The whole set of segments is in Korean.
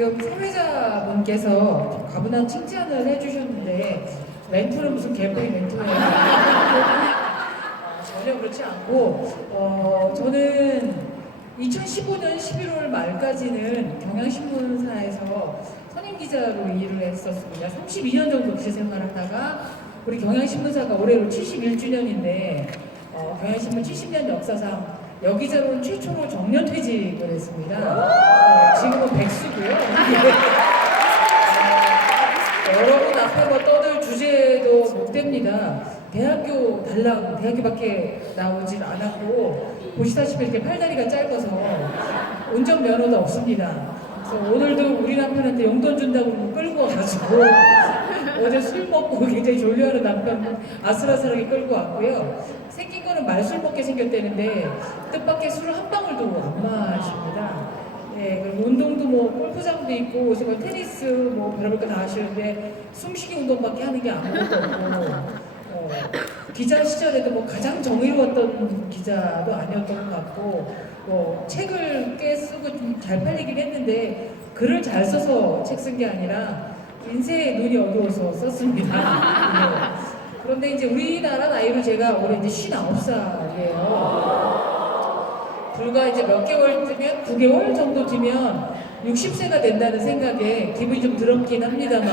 지금 사회자분께서 과분한 칭찬을 해주셨는데 멘트는 무슨 개뿔이 멘트예요. 전혀 그렇지 않고 저는 2015년 11월 말까지는 경향신문사에서 선임 기자로 일을 했었습니다. 32년 정도 기자 생활을 하다가 우리 경향신문사가 올해로 71주년인데 경향신문 70년 역사상 여기저로 최초로 정년퇴직을 했습니다. 지금은 백수고요. 여러분 앞에 뭐 떠들 주제도 못 됩니다. 대학교 달랑 대학교밖에 나오진 않았고 보시다시피 이렇게 팔다리가 짧아서 운전면허도 없습니다. 그래서 오늘도 우리 남편한테 용돈 준다고 끌고 와가지고 어제 술 먹고 굉장히 졸려하는 남편 아슬아슬하게 끌고 왔고요. 생긴 거는 말술 먹게 생겼다는데 뜻밖의 술을 한 방울도 안 마십니다. 네, 그리고 운동도 뭐 골프장도 있고 요새 뭐 테니스 뭐 별별 거 다 하시는데 숨쉬기 운동밖에 하는 게 아무것도 없고 기자 시절에도 뭐 가장 정의로웠던 기자도 아니었던 것 같고 뭐 책을 꽤 쓰고 좀 잘 팔리긴 했는데 글을 잘 써서 책 쓴 게 아니라 인쇄에 눈이 어두워서 썼습니다. 네. 그런데 이제 우리나라 나이로 제가 올해 이제 59살이에요. 불과 이제 몇 개월 뒤면 9개월 정도 뒤면 60세가 된다는 생각에 기분이 좀 더럽긴 합니다만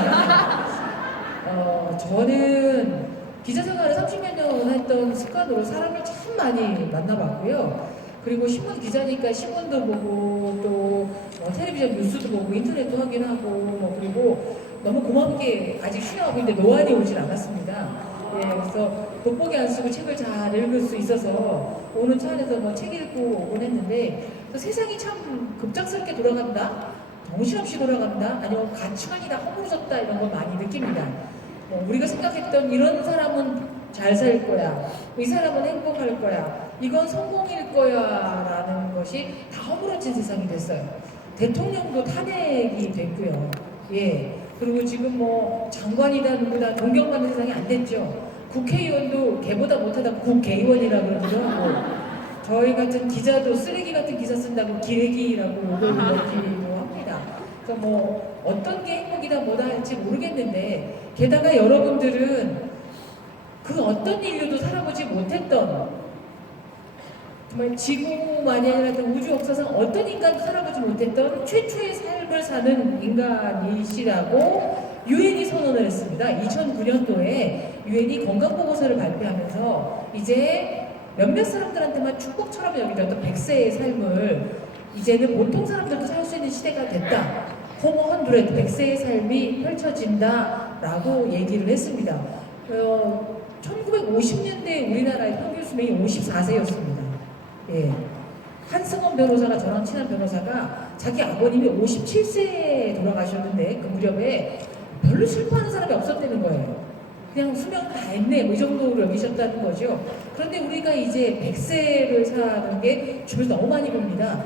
저는 기자 생활을 30몇 년 했던 습관으로 사람을 참 많이 만나봤고요. 그리고 신문 기자니까 신문도 보고 또 텔레비전 뉴스도 보고 인터넷도 확인하고 그리고 너무 고맙게 아직 쉬어하고 있는데 노안이 오진 않았습니다. 예, 그래서 돋보기 안 쓰고 책을 잘 읽을 수 있어서 오는 차 안에서 뭐 책 읽고 오곤 했는데 세상이 참 급작스럽게 돌아간다? 정신없이 돌아간다? 아니면 가치관이 다 허물어졌다 이런 걸 많이 느낍니다. 우리가 생각했던 이런 사람은 잘 살 거야, 이 사람은 행복할 거야, 이건 성공일 거야 라는 것이 다 허물어진 세상이 됐어요. 대통령도 탄핵이 됐고요. 예. 그리고 지금 뭐 장관이다 누구다 존경받는 세상이 안 됐죠. 국회의원도 걔보다 못하다 국회의원이라고 그러기도 하고 저희 같은 기자도 쓰레기 같은 기사 쓴다고 기레기라고 욕을 먹기도 합니다. 그래서 뭐 어떤 게 행복이다 뭐다 할지 모르겠는데 게다가 여러분들은 그 어떤 인류도 살아보지 못했던 정말 지구만이 아니라 우주 역사상 어떤 인간도 살아보지 못했던 최초의 삶을 사는 인간이시라고 유엔이 선언을 했습니다. 2009년도에 유엔이 건강보고서를 발표하면서 이제 몇몇 사람들한테만 축복처럼 여기던 100세의 삶을 이제는 보통 사람들도 살 수 있는 시대가 됐다. 호모 100세의 삶이 펼쳐진다라고 얘기를 했습니다. 1950년대 우리나라의 평균 수명이 54세였습니다. 예. 한승원 변호사가 저랑 친한 변호사가 자기 아버님이 57세에 돌아가셨는데 그 무렵에 별로 슬퍼하는 사람이 없었다는 거예요. 그냥 수명 다 했네 뭐 이 정도로 여기셨다는 거죠. 그런데 우리가 이제 100세를 사는 게 주변에서 너무 많이 봅니다.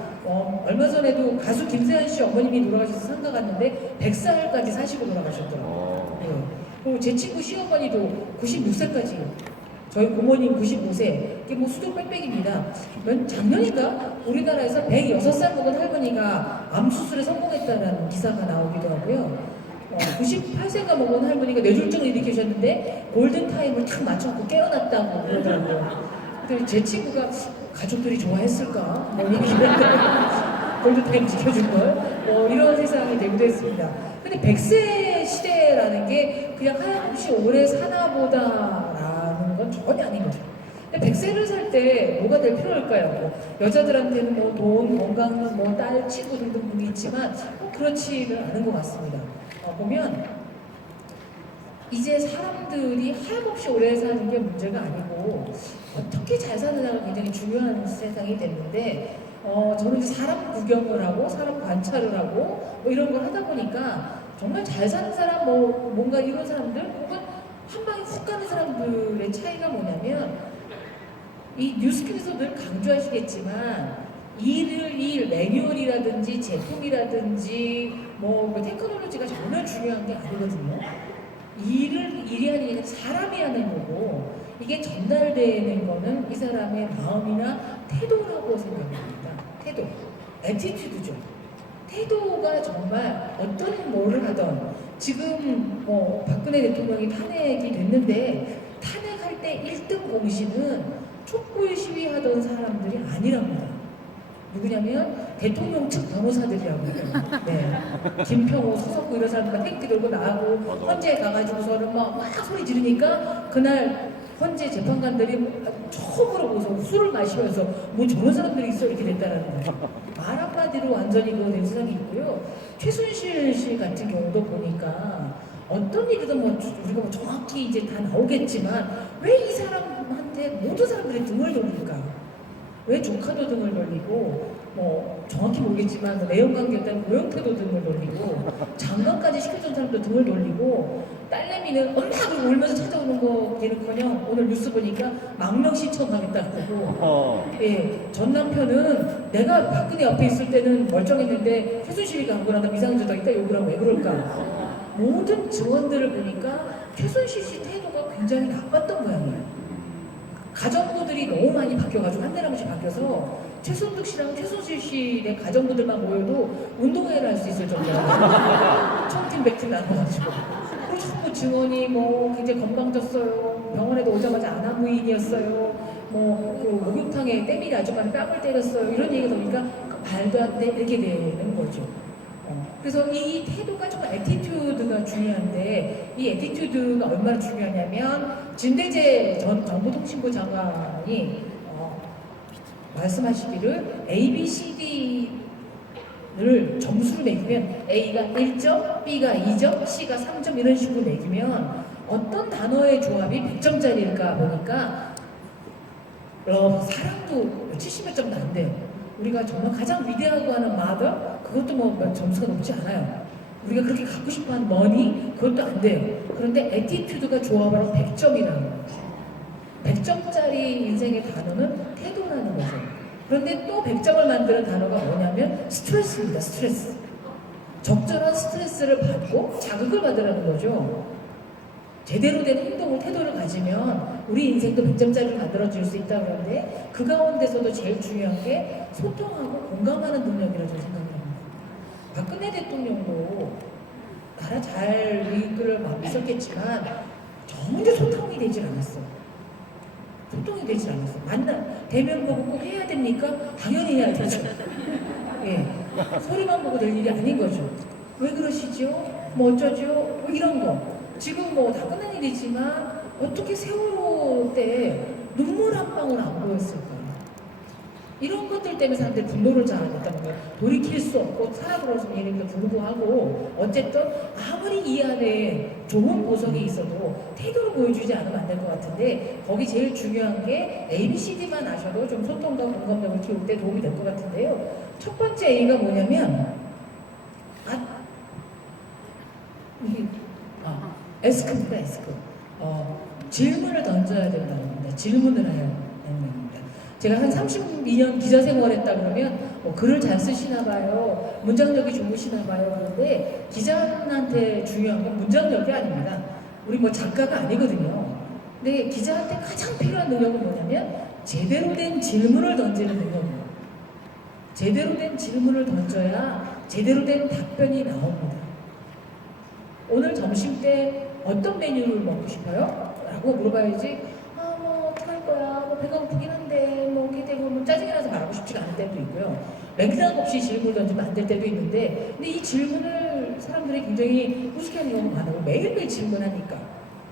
얼마 전에도 가수 김세현 씨 어머님이 돌아가셔서 상가 갔는데 100살까지 사시고 돌아가셨더라고요. 예. 그리고 제 친구 시어머니도 96세까지, 저희 고모님 95세, 이게 뭐 수도 빽빽입니다. 작년인가 우리나라에서 106살 먹은 할머니가 암수술에 성공했다는 기사가 나오기도 하고요. 98세가 먹은 할머니가 뇌졸중을 일으키셨는데 골든타임을 탁 맞춰갖고 깨어났다고 그러더라고요. 그랬더니 제 친구가 가족들이 좋아했을까? 뭐 얘기를 골든타임 지켜준 걸? 이런 세상이 되기도 했습니다. 근데 100세 시대라는 게 그냥 하염없이 오래 사나보다라는 건 전혀 아닌 거죠. 근데 100세를 살 때 뭐가 될 필요할까요? 여자들한테는 뭐 돈, 건강, 뭐 딸, 친구 등등 있지만 그렇지는 않은 것 같습니다. 보면 이제 사람들이 하염없이 오래 사는 게 문제가 아니고 어떻게 잘 사느냐가 굉장히 중요한 세상이 됐는데 저는 이제 사람 구경을 하고 사람 관찰을 하고 뭐 이런 걸 하다 보니까 정말 잘 사는 사람 뭔가 이런 사람들 혹은 한 방에 훅 가는 사람들의 차이가 뭐냐면 이 뉴스키에서 늘 강조하시겠지만 일, 매뉴얼이라든지 제품이라든지 뭐 테크놀로지가 전혀 중요한 게 아니거든요. 일이 아니라 사람이 하는 거고 이게 전달되는 거는 이 사람의 마음이나 태도라고 생각합니다. 태도, 애티튜드죠. 태도가 정말 어떤 뭐를 하던 지금 뭐 박근혜 대통령이 탄핵이 됐는데 탄핵할 때 1등 공신은 촛불 시위하던 사람들이 아니랍니다. 누구냐면 대통령 측 변호사들이라고 해요. 네. 김평호, 서석구 이런 사람들 택기 들고 나하고 헌재 가가지고서는 막 소리 지르니까 그날 헌재 재판관들이 처음으로 보고서 술을 마시면서 뭐 저런 사람들이 있어 이렇게 됐다라는 거예요. 말 한마디로 완전히 그 세상이 있고요. 최순실 씨 같은 경우도 보니까 어떤 일이든 뭐 우리가 뭐 정확히 이제 다 나오겠지만 왜 이 사람한테 모든 사람들이 등을 돌릴까? 왜 조카도 등을 돌리고 뭐 정확히 모르겠지만 뭐 내연관계에 따른 고영태도 등을 돌리고 장관까지 시켜준 사람도 등을 돌리고 딸내미는 엄마가 울면서 찾아오는 거 걔는커녕 오늘 뉴스 보니까 망명 신청하겠다고 예, 전 남편은 내가 박근혜 옆에 있을 때는 멀쩡했는데 최순실이가 하고 나서 미상조작 있다 욕을 하고 왜 그럴까. 모든 증언들을 보니까 최순실 씨 태도가 굉장히 나빴던 모양이에요. 가정부들이 너무 많이 바뀌어가지고 한 달 한 번씩 바뀌어서 최순득 씨랑 최순실 씨의 가정부들만 모여도 운동회를 할 수 있을 정도로 청팀 백팀 나눠가지고 그리고 전부 증언이 뭐 굉장히 건강졌어요. 병원에도 오자마자 아나무인이었어요. 뭐그 목욕탕에 때밀이 아줌마를 뺨을 때렸어요. 이런 얘기가 나오니까 말도 안 돼 이렇게 되는 거죠. 그래서 이 태도가 정말 애티튜드가 중요한데 이 애티튜드가 얼마나 중요하냐면 진대재 전 정보통신부 장관이 말씀하시기를 A, B, C, D를 점수를 매기면 A가 1점, B가 2점, C가 3점 이런 식으로 매기면 어떤 단어의 조합이 100점짜리일까 보니까 사랑도 70몇 점도 안 돼요. 우리가 정말 가장 위대하고 하는 mother 그것도 뭐 점수가 높지 않아요. 우리가 그렇게 갖고 싶어하는 money 그것도 안 돼요. 그런데 attitude가 조합하면 100점이라는 거예요. 100점짜리 인생의 단어는 태도라는 거죠. 그런데 또 100점을 만드는 단어가 뭐냐면 스트레스입니다. 스트레스. 적절한 스트레스를 받고 자극을 받으라는 거죠. 제대로 된 행동을 태도를 가지면 우리 인생도 100점짜리를 만들어줄 수 있다 그러는데 그 가운데서도 제일 중요한 게 소통하고 공감하는 능력이라고 생각합니다. 박근혜 대통령도 나라 잘 이끌을 막 있었겠지만 전혀 소통이 되질 않았어. 소통이 되질 않았어. 대면 보고 꼭 해야 됩니까? 당연히 해야 되죠. 예. 소리만 보고 될 일이 아닌 거죠. 왜 그러시죠? 뭐 어쩌죠? 뭐 이런 거. 지금 뭐 다 끝난 일이지만 어떻게 세월호 때 눈물 한 방울 안 보였을까? 이런 것들 때문에 사람들이 분노를 자아냈다는 거예요. 돌이킬 수 없고 살아들어서임에도 불구하고 어쨌든 아무리 이 안에 좋은 보석이 있어도 태도를 보여주지 않으면 안 될 것 같은데 거기 제일 중요한 게 ABCD만 아셔도 좀 소통과 공감력을 키울 때 도움이 될 것 같은데요. 첫 번째 A가 뭐냐면 에스크입니다. 에스크. 질문을 던져야 된다는 겁니다. 질문을 해야 되는 겁니다. 제가 한 32년 기자 생활했다 그러면 글을 잘 쓰시나 봐요. 문장력이 좋으시나 봐요. 그런데 기자한테 중요한 건 문장력이 아닙니다. 우리 뭐 작가가 아니거든요. 근데 기자한테 가장 필요한 능력은 뭐냐면 제대로 된 질문을 던지는 능력입니다. 제대로 된 질문을 던져야 제대로 된 답변이 나옵니다. 오늘 점심 때 어떤 메뉴를 먹고 싶어요? 라고 물어봐야지 뭐 어떡할 거야 뭐 배가 고프긴 한데 뭐 이렇게 되고 뭐 짜증이 나서 말하고 싶지가 않을 때도 있고요. 맥락 없이 질문을 던지면 안 될 때도 있는데 근데 이 질문을 사람들이 굉장히 우습게 하는 경우가 많아요. 매일매일 질문하니까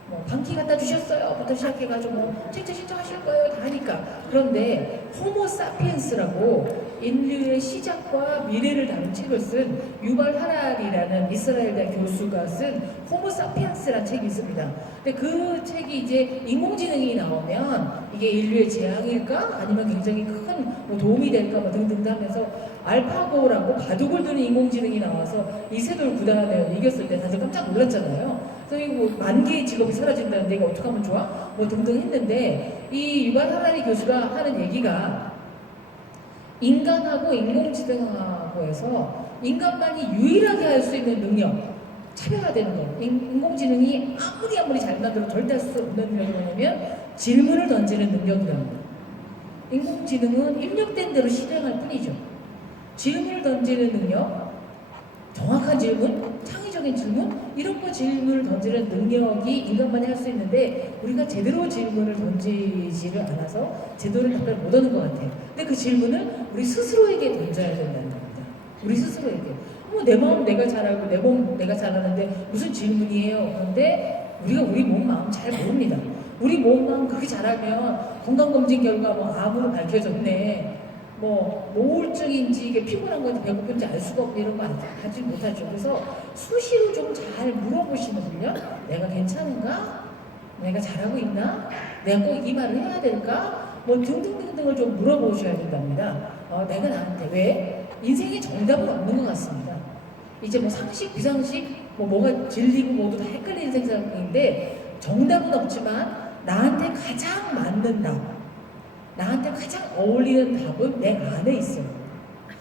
뭐 방귀 갖다 주셨어요? 부터 시작해가지고 뭐 책자 신청하실 거예요? 다 하니까. 그런데 호모 사피엔스라고 인류의 시작과 미래를 다룬 책을 쓴 유발 하라리라는 이스라엘 대 교수가 쓴 호모 사피엔스라는 책이 있습니다. 근데 그 책이 이제 인공지능이 나오면 이게 인류의 재앙일까? 아니면 굉장히 큰뭐 도움이 될까? 뭐 등등 하면서 알파고라고 바둑을 두는 인공지능이 나와서 이세돌 구단을 이겼을 때 다들 깜짝 놀랐잖아요. 그래서 뭐 만 개의 직업이 사라진다는데 이거 어떻게 하면 좋아? 뭐 등등 했는데 이 유발 하라리 교수가 하는 얘기가 인간하고 인공지능하고 해서 인간만이 유일하게 할 수 있는 능력, 차별화되는 거. 인공지능이 아무리 잘 만들어도 절대 할 수 없는 능력이 뭐냐면 질문을 던지는 능력이라는 거예요. 인공지능은 입력된 대로 실행할 뿐이죠. 질문을 던지는 능력, 정확한 질문, 창의적인 질문, 이런 거 질문을 던지는 능력이 인간만이 할 수 있는데 우리가 제대로 질문을 던지지를 않아서 제대로 답변을 못 얻는 것 같아요. 근데 그 질문을 우리 스스로에게 던져야 된다는 겁니다. 우리 스스로에게. 내 마음 내가 잘 알고 내 몸 내가 잘 아는데 무슨 질문이에요? 그런데 우리가 우리 몸 마음 잘 모릅니다. 우리 몸 마음 그렇게 잘 알면 건강검진 결과 뭐 암으로 밝혀졌네. 뭐 우울증인지 이게 피곤한 건지 배고픈지 알 수가 없고 이런 거 하지 못하죠. 그래서 수시로 좀 잘 물어보시는 분요. 내가 괜찮은가? 내가 잘하고 있나? 내가 꼭 이 말을 해야 될까? 뭐 등등등등을 좀 물어보셔야 된답니다. 내가 나한테 왜? 인생에 정답은 없는 것 같습니다. 이제 뭐 상식, 비상식, 뭐가 진리고 뭐도 다 헷갈리는 세상인데 정답은 없지만 나한테 가장 맞는 답, 나한테 가장 어울리는 답은 내 안에 있어요.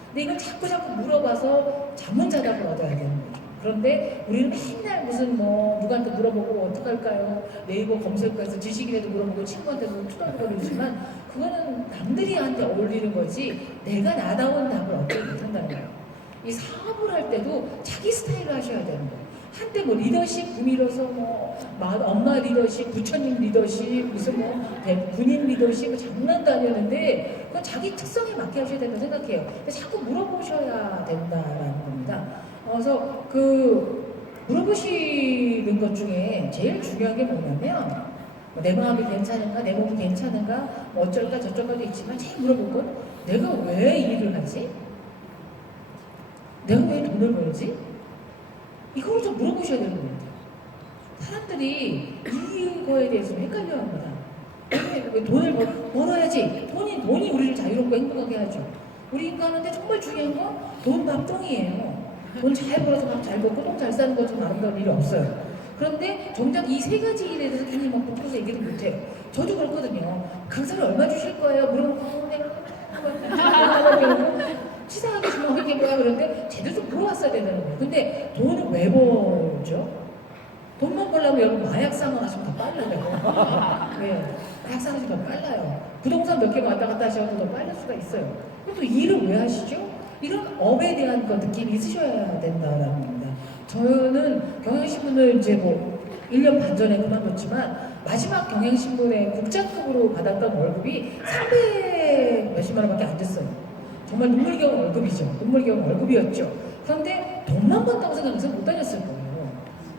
근데 이걸 자꾸 물어봐서 자문자답을 얻어야 되는 거죠. 그런데 우리는 맨날 무슨 누구한테 물어보고 어떡할까요? 네이버 검색해서 지식인에도 물어보고 친구한테도 투덜거리지만 그거는 남들이한테 어울리는 거지 내가 나다운 답을 얻지 못한다는 거예요. 이 사업을 할 때도 자기 스타일로 하셔야 되는 거예요. 한때 리더십 구미로서 엄마 리더십, 부처님 리더십, 무슨 군인 리더십 장난도 아니었는데 그건 자기 특성에 맞게 하셔야 된다고 생각해요. 근데 자꾸 물어보셔야 된다라는 겁니다. 그래서 물어보시는 것 중에 제일 중요한 게 뭐냐면 내 마음이 괜찮은가, 내 몸이 괜찮은가, 어쩔까 저쩔까도 있지만 제일 물어볼 건 내가 왜 일을 하지? 내가 왜 돈을 벌지? 이걸 좀 물어보셔야 되는 겁니다. 사람들이 이거에 대해서 헷갈려 합니다. 왜 돈을 벌어야지. 돈이 우리를 자유롭고 행복하게 하죠. 우리 인간한테 정말 중요한 건 돈 밥통이에요. 돈 잘 벌어서 밥 잘 먹고 똥 잘 싸는 것처럼 아름다운 일이 없어요. 그런데 정작 이 세 가지 일에 대해서 괜히 복도서 얘기를 못해요. 저도 그렇거든요. 강사를 얼마 주실 거예요? 물어보고 치사하게 주면 그게 뭐야? 그런데 제대로 좀 물어봤어야 되는 거예요. 근데 돈을 왜 벌죠? 돈만 벌려면 여러분 마약 상황하시면 더 빨라요. 네, 마약 상황하시면 더 빨라요. 부동산 몇 개 왔다 갔다 하셔도 더 빨릴 수가 있어요. 그럼 또 일을 왜 하시죠? 이런 업에 대한 느낌이 있으셔야 된다라는 겁니다. 저는 경향신문을 이제 1년 반 전에 그만뒀지만 마지막 경향신문에 국장급으로 받았던 월급이 300 몇십만 원밖에 안 됐어요. 정말 눈물겨운 월급이죠. 눈물겨운 월급이었죠. 그런데 돈만 번다고 생각해서 못 다녔을 거예요.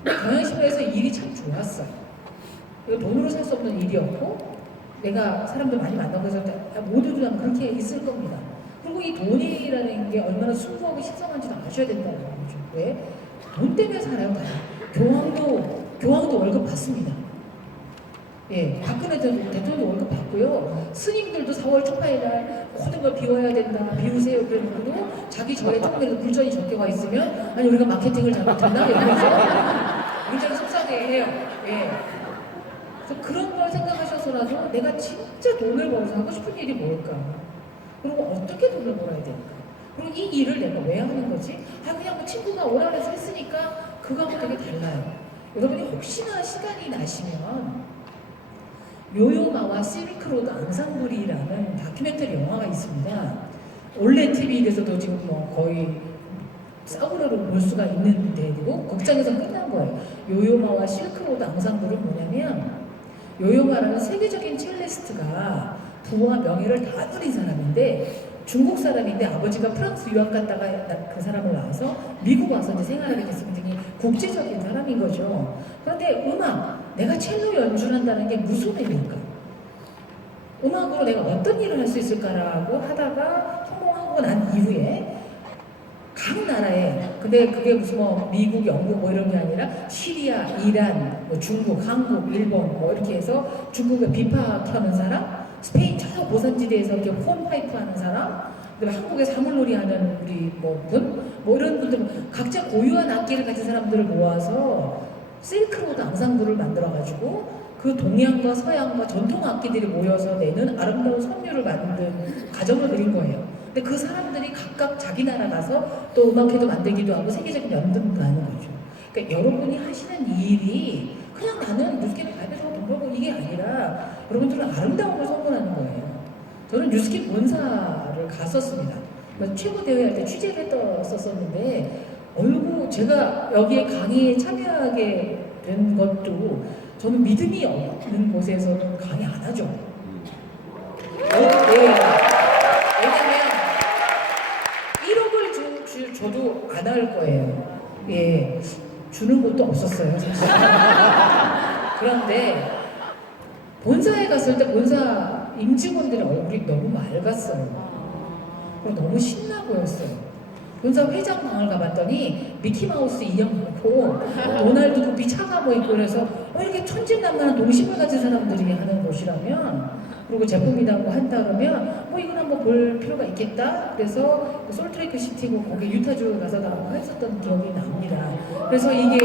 경향신문에서 일이 참 좋았어요. 돈으로 살 수 없는 일이었고 내가 사람들 많이 만나고 해서 모두도 그렇게 있을 겁니다. 그리고 이 돈이라는 게 얼마나 숭고하고 신성한지도 아셔야 된다는 거죠. 왜? 돈 때문에 살아요. 다. 교황도 월급 받습니다. 예, 박근혜 대통령도 월급 받고요. 스님들도 4월 초파일 날 모든 걸 비워야 된다, 비우세요. 그러고도 자기 절에 조금이라도 굴전이 적게 와 있으면 아니 우리가 마케팅을 잘못했나? 이러면서 굉장히 속상해해요. 예. 그래서 그런 걸 생각하셔서라도 내가 진짜 돈을 벌어서 하고 싶은 일이 뭘까? 그리고 어떻게 돈을 벌어야 될까? 그리고 이 일을 내가 왜 하는 거지? 그냥 친구가 오라 그래서 했으니까 그거하고 되게 달라요. 여러분이 혹시나 시간이 나시면 요요마와 실크로드 앙상블이라는 다큐멘터리 영화가 있습니다. 올레 TV에서도 지금 거의 싸구려로 볼 수가 있는 데이고 극장에서 끝난 거예요. 요요마와 실크로드 앙상블은 뭐냐면 요요마라는 세계적인 첼리스트가 부와 명예를 다 누린 사람인데 중국 사람인데 아버지가 프랑스 유학 갔다가 그 사람을 낳아서 미국 와서 이제 생활하게 됐으면 되게 국제적인 사람인 거죠. 그런데 내가 첼로 연주를 한다는 게 무슨 의미일까? 음악으로 내가 어떤 일을 할 수 있을까라고 하다가 성공하고 난 이후에 각 나라에 근데 그게 무슨 미국, 영국 이런 게 아니라 시리아, 이란, 중국, 한국, 일본 이렇게 해서 중국에 비파하는 사람, 스페인 저 고산지대에서 이렇게 홈파이프 하는 사람, 그다음에 한국에 사물놀이 하는 우리 이런 분들 각자 고유한 악기를 가진 사람들을 모아서 실크로드 앙상블을 만들어가지고 그 동양과 서양과 전통 악기들이 모여서 내는 아름다운 선율을 만든 가정을 그린 거예요. 근데 그 사람들이 각각 자기 나라 가서 또 음악회도 만들기도 하고 세계적인 연등도 하는 거죠. 그러니까 여러분이 하시는 일이 그냥 나는 뉴스캠 가입해서 돈 벌고 이게 아니라 여러분들은 아름다움을 선물하는 거예요. 저는 뉴스캠 본사를 갔었습니다. 최고 대회 할 때 취재를 했었었는데 제가 여기에 강의에 참여하게 된 것도 저는 믿음이 없는 곳에서는 강의 안 하죠. 네. 왜냐면 1억을 줘도 안 할 거예요. 예. 주는 것도 없었어요, 사실. 그런데 본사에 갔을 때 본사 임직원들의 얼굴이 너무 맑았어요. 그리고 너무 신나 보였어요. 본사 회장 방을 가봤더니 미키마우스 인형 많고 도날드 구피 차가 뭐 있고 그래서 이렇게 천진난만한 동심을 가진 사람들이 하는 곳이라면, 그리고 제품이다 뭐 한다 그러면 이건 한번 볼 필요가 있겠다. 그래서 솔트레이크 시티고 거기 유타주 가서 다 했었던 기억이 납니다. 그래서 이게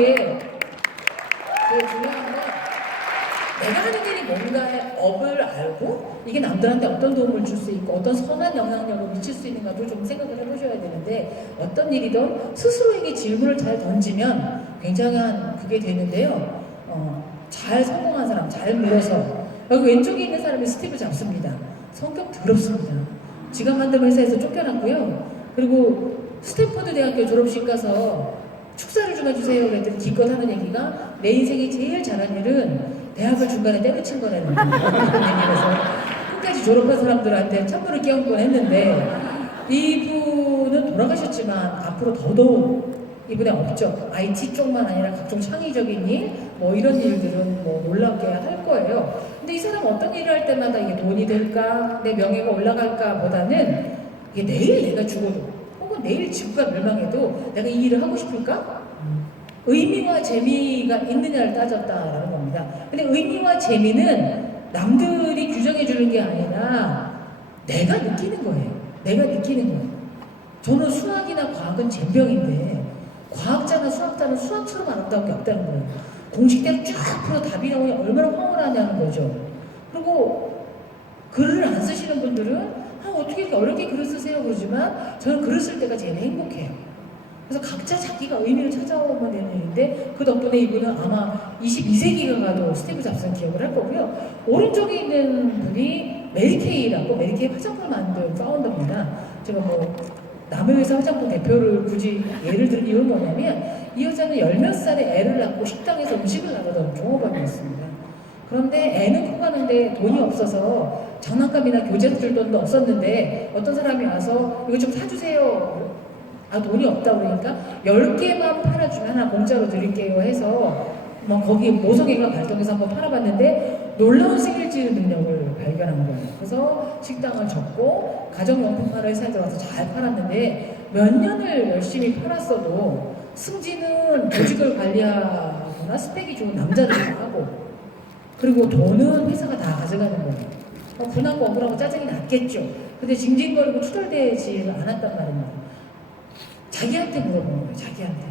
제일 중요한 건 내가 하는 일이 뭔가의 업을 알고 이게 남들한테 어떤 도움을 줄 수 있고 어떤 선한 영향력을 미칠 수 있는가도 좀 생각을 해보셔야 되는데, 어떤 일이든 스스로에게 질문을 잘 던지면 굉장한 그게 되는데요. 잘 성공한 사람, 잘 물어서, 여기 왼쪽에 있는 사람이 스티브 잡스입니다. 성격 더럽습니다. 지가 만든 회사에서 쫓겨났고요. 그리고 스탠퍼드 대학교 졸업식 가서 축사를 좀 해주세요 그랬더니 기껏 하는 얘기가 내 인생이 제일 잘한 일은 대학을 중간에 때려친 거라는 얘기라서 끝까지 졸업한 사람들한테 찬물을 끼얹곤 했는데, 이분은 돌아가셨지만 앞으로 더더욱 이분의 업적, IT 쪽만 아니라 각종 창의적인 일, 뭐 이런 일들은 뭐 놀랍게 할 거예요. 근데 이 사람 어떤 일을 할 때마다 이게 돈이 될까, 내 명예가 올라갈까 보다는 이게 내일 내가 죽어도 혹은 내일 지구가 멸망해도 내가 이 일을 하고 싶을까? 의미와 재미가 있느냐를 따졌다라는 겁니다. 근데 의미와 재미는 남들이 규정해 주는 게 아니라 내가 느끼는 거예요. 내가 느끼는 거예요. 저는 수학이나 과학은 젬병인데 과학자나 수학자는 수학처럼 아름다운 게 없다는 거예요. 공식대로 쫙 풀어 답이 나오니 얼마나 황홀하냐는 거죠. 그리고 글을 안 쓰시는 분들은 어떻게 이렇게 어렵게 글을 쓰세요 그러지만 저는 글을 쓸 때가 제일 행복해요. 그래서 각자 자기가 의미를 찾아오면 되는 일인데, 그 덕분에 이분은 아마 22세기가 가도 스티브 잡스는 기억을 할 거고요. 오른쪽에 있는 분이 메리케이라고, 메리케이 화장품 만든 파운더입니다. 제가 뭐 남의 회사 화장품 대표를 굳이 예를 든 이유는 뭐냐면, 이 여자는 10몇 살에 애를 낳고 식당에서 음식을 나가던 종업원이었습니다. 그런데 애는 커가는데 돈이 없어서 장난감이나 교재 줄 돈도 없었는데 어떤 사람이 와서 이거 좀 사주세요. 돈이 없다 그러니까 10개만 팔아주면 하나 공짜로 드릴게요 해서 거기 모성애가 발동해서 한번 팔아봤는데 놀라운 세일즈 능력을 발견한 거예요. 그래서 식당을 접고 가정용품 파는 회사에 들어가서 잘 팔았는데 몇 년을 열심히 팔았어도 승진은 조직을 관리하거나 스펙이 좋은 남자들이 하고, 그리고 돈은 회사가 다 가져가는 거예요. 분하고 억울하고 짜증이 났겠죠. 근데 징징거리고 투덜대지 않았단 말입니다. 자기한테 물어보는 거예요. 자기한테.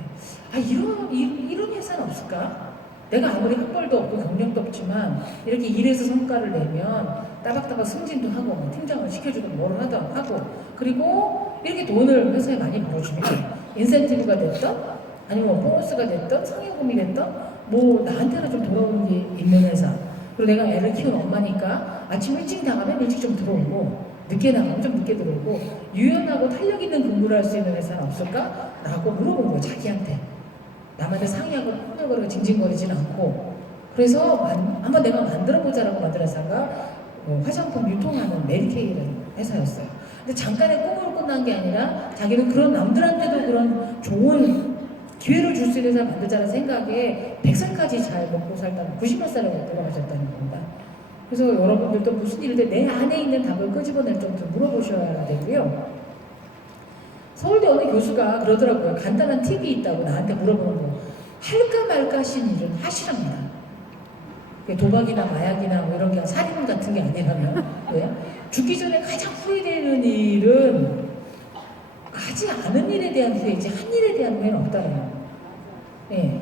이런 회사는 없을까? 내가 아무리 학벌도 없고 경력도 없지만 이렇게 일해서 성과를 내면 따박따박 승진도 하고 뭐 팀장을 시켜주고 뭐를 하든 하고, 그리고 이렇게 돈을 회사에 많이 벌어주면 인센티브가 됐던 아니면 보너스가 됐던 상여금이 됐던 뭐 나한테는 좀 돌아오는 게 있는 회사, 그리고 내가 애를 키운 엄마니까 아침 일찍 나가면 일찍 좀 들어오고 늦게 나가면 좀 늦게 들어오고 유연하고 탄력 있는 근무를 할 수 있는 회사는 없을까? 라고 물어본 거예요. 자기한테. 남한테 상의하고 폭력으로 징징거리진 않고. 그래서 한번 내가 만들어보자라고 만든 회사가 화장품 유통하는 메리케이라는 회사였어요. 근데 잠깐의 꿈으로 끝난 게 아니라 자기는 그런 남들한테도 그런 좋은 기회를 줄 수 있는 회사를 만들자는 생각에 100살까지 잘 먹고 살다가 90몇 살에 돌아가셨다는 겁니다. 그래서 여러분들도 무슨 일인데 내 안에 있는 답을 끄집어낼 정도로 물어보셔야 되고요. 서울대 어느 교수가 그러더라고요. 간단한 팁이 있다고 나한테 물어보는 거. 할까 말까 하신 일은 하시랍니다. 도박이나 마약이나 뭐 이런 게 살인 같은 게 아니라면. 왜? 죽기 전에 가장 후회되는 일은 하지 않은 일에 대한 후회이지 한 일에 대한 후회는 없다는 예.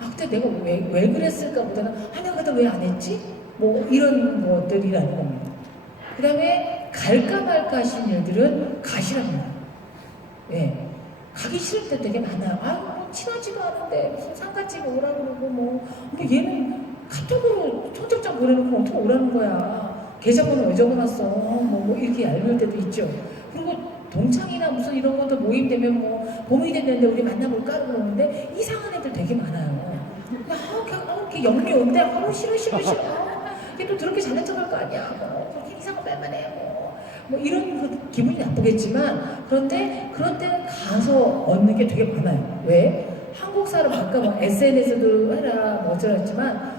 그때 내가 왜 그랬을까 보다는 내가 그때 왜 안 했지? 뭐 이런 것들이라는 겁니다. 그 다음에 갈까 말까 하신 일들은 가시랍니다. 예. 가기 싫을 때 되게 많아요. 뭐 친하지도 않은데 무슨 상가집에 오라고 그러고 뭐 얘는 카톡으로 청첩장 보내놓고 어떻게 오라는 거야. 계좌번호 왜 적어놨어. 뭐 이렇게 얄미울 때도 있죠. 그리고 동창이나 무슨 이런 것도 모임되면 뭐 봄이 됐는데 우리 만나볼까 그러는데 이상한 애들 되게 많아요. 이렇게 영리한데 싫어 싫어 싫어. 이게 또 저렇게 잘난 척할 거 아니야. 그렇게 이상한 말만 해. 뭐 이런 그 기분이 나쁘겠지만 그런데 그런 때는 가서 얻는 게 되게 많아요. 왜? 한국 사람 아까 뭐 SNS도 해라 뭐 어쩌랬지만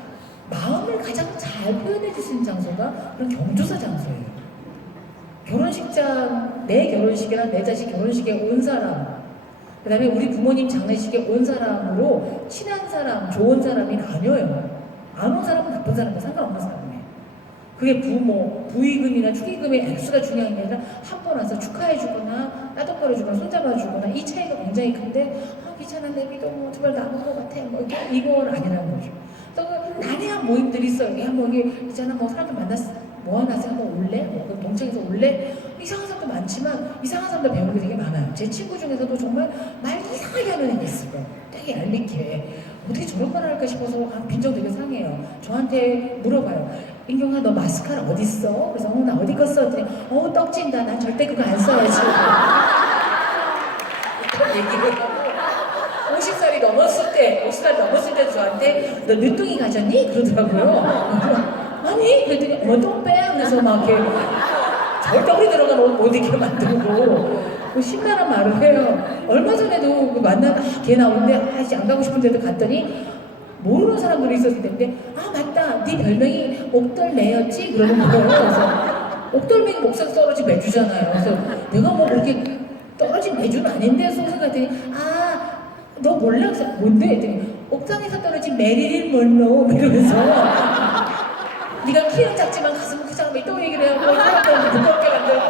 마음을 가장 잘 표현해 줄 수 있는 장소가 그런 경조사 장소예요. 결혼식장, 내 결혼식이나 내 자식 결혼식에 온 사람, 그 다음에 우리 부모님 장례식에 온 사람으로 친한 사람, 좋은 사람이 나뉘어요. 안 온 사람은 나쁜 사람과 상관없는 사람이에요. 그게 부의금이나 축의금의 액수가 중요한 게 아니라 한 번 와서 축하해주거나 따뜻거려주거나 손잡아주거나 이 차이가 굉장히 큰데 귀찮아 내 믿어 뭐 정말 나쁜 것 같아 뭐 이건 아니라는 거죠. 또 난해한 모임들이 있어요. 여기 한번 여기 있잖아 뭐 사람들 만났어 모아놨어 한번 올래? 뭐 동창에서 올래? 이상한 사람도 많지만 이상한 사람들 배우는 게 되게 많아요. 제 친구 중에서도 정말 말 이상하게 하는 애가 있어요. 되게 얄밉게 어떻게 저런 말 할까 싶어서 빈정 되게 상해요. 저한테 물어봐요. 인경아 너 마스카라 어딨어? 그래서 나 어디 거 써? 그랬더니 떡진다. 난 절대 그거 안 써야지. 그런 얘기를 하고 50살이 넘었을 때 50살 넘었을 때 저한테 너 늦둥이 가졌니? 그러더라고요. 아니? 그랬더니 어머 똥 빼? 그래서 막 이렇게 절떡이 들어간 옷 못 입게 만들고 신나는 말을 해요. 얼마 전에도 그 만나다 걔 나오는데 이제 안 가고 싶은데도 갔더니 모르는 사람들이 있었을 텐데 맞다 네 별명이 옥돌매였지? 그러는 거예요. 그래서 옥돌매가 목살 떨어진 매주잖아요. 그래서 내가 뭐 그렇게 떨어진 매주는 아닌데 생각했더니 너 몰라? 그래서 뭔데? 했더니 옥상에서 떨어진 메릴린 먼로 이러면서 네가 키는 작지만 가슴은 크잖아 또 얘기를 해요. 사람들 부끄럽게 만들고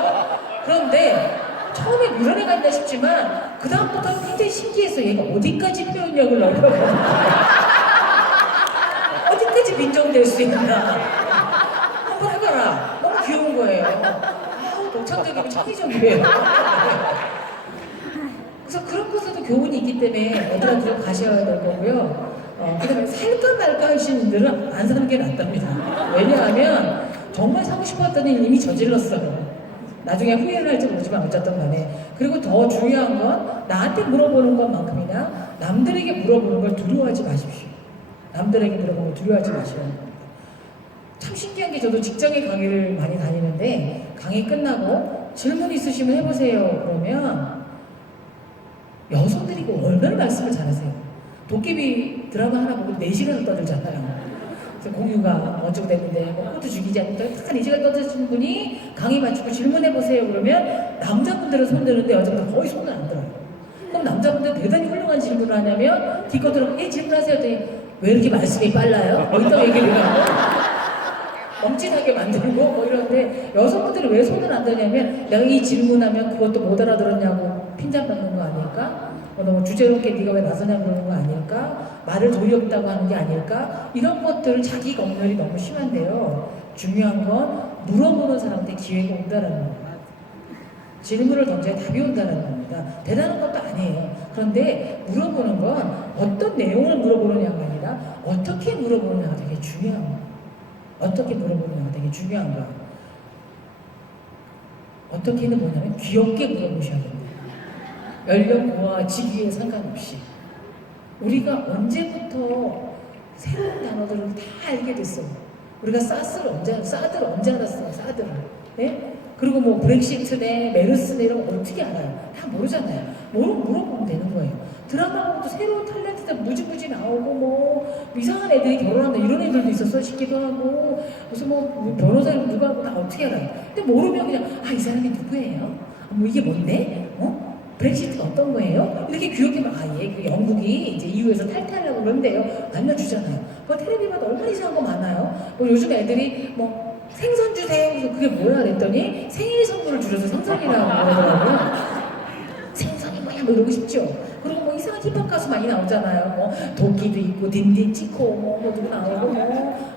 그런데 처음에 이런 애가 있나 싶지만 그 다음부터는 굉장히 신기했어. 얘가 어디까지 표현력을 넓혀가지고 어디까지 민정될 수 있나 한번 해봐라. 너무 귀여운 거예요. 노천적이고 창의적이에요. 그래서 그런 것에도 교훈이 있기 때문에 애들한테 가셔야 될 거고요. 그 다음에 살까 말까 하시는 분들은 안 사는 게 낫답니다. 왜냐하면 정말 사고 싶었더니 이미 저질렀어요. 나중에 후회를 할지 모르지만 어쨌든 간에. 그리고 더 중요한 건 나한테 물어보는 것만큼이나 남들에게 물어보는 걸 두려워하지 마십시오. 남들에게 물어보는 걸 두려워하지 마셔야 합니다. 참 신기한 게 저도 직장에 강의를 많이 다니는데 강의 끝나고 질문 있으시면 해보세요. 그러면 여성들이 얼마나 말씀을 잘하세요. 도깨비 드라마 하나 보고 4시간을 떠들잖아요. 그래서 공유가 어쩌고 됐는데 호두 죽이지 않는다. 딱 4시간 떠드시는 분이 강의 마치고 질문해보세요. 그러면 남자분들은 손 드는데 여자분들 거의 손을 안 들어요. 그럼 남자분들 대단히 훌륭한 질문을 하냐면 기껏 들어서 질문하세요. 했더니 왜 이렇게 말씀이 빨라요? 어디다 얘기를 하고 멈칫하게 만들고 뭐 이러는데 여성분들이 왜 손을 안 드냐면 내가 이 질문하면 그것도 못 알아들었냐고 핀잔받는 거 아닐까? 너무 주제롭게 네가 왜 나서냐 그러는 거 아닐까? 말을 도리 없다고 하는 게 아닐까? 이런 것들을 자기 검열이 너무 심한데요. 중요한 건 물어보는 사람한테 기회가 온다는 겁니다. 질문을 던져야 답이 온다는 겁니다. 대단한 것도 아니에요. 그런데 물어보는 건 어떤 내용을 물어보느냐가 아니라 어떻게 물어보느냐가 되게 중요한 거예요. 어떻게 물어보느냐가 되게 중요한 거예요. 어떻게는 뭐냐면 귀엽게 물어보셔야 됩니다. 연령과 직위에 상관없이 우리가 언제부터 새로운 단어들을 다 알게 됐어. 우리가 사드를 언제 알았어요. 사드를. 네? 그리고 뭐 브렉시트네 메르스네 이런 거 어떻게 알아요? 다 모르잖아요. 물어보면 되는 거예요. 드라마 보면 또 새로운 탤런트들 무지무지 나오고 뭐 이상한 애들이 결혼한다 이런 애들도 있었어 싶기도 하고 무슨 뭐 변호사님 누가 하고 다 어떻게 알아요? 근데 모르면 그냥 이 사람이 누구예요? 뭐 이게 뭔데? 브렉시트가 어떤 거예요? 이렇게 귀엽게 막 그 영국이 이제 EU에서 탈퇴하려고 그러는데요. 알려주잖아요. 뭐 텔레비마다 얼마나 이상한 거 많아요. 뭐 요즘 애들이 뭐 생선 주세요. 그래서 그게 뭐야 그랬더니 생일 선물을 주셔서 생선이라고 그러더라고요. 생선이 뭐야 뭐 이러고 싶죠. 그리고 뭐 이상한 힙합 가수 많이 나오잖아요. 뭐 도끼도 있고 딘딘 치코 뭐 누구 나오고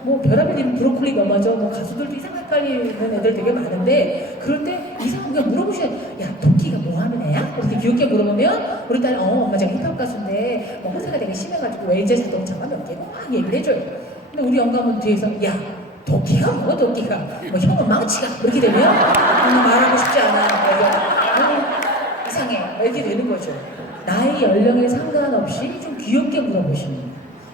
뭐 별의별 이름 브로콜리 넘어져 뭐 가수들도 이상하게 헷갈리는 애들 되게 많은데 그럴 때 이상한 그냥 물어보셔야 야 도끼가 뭐 하는 애야? 이렇게 귀엽게 물어보면 우리 딸 엄마 제가 힙합 가수인데 뭐 혼사가 되게 심해가지고 외제 자동차가 몇 개고 막 얘기를 해줘요. 근데 우리 영감은 뒤에서 야 도끼가 뭐 도끼가 뭐 형은 망치가 그렇게 되면 말하고 싶지 않아. 그래서 이렇게 되는 거죠. 나이 연령에 상관없이 좀 귀엽게 물어보시는 거예요.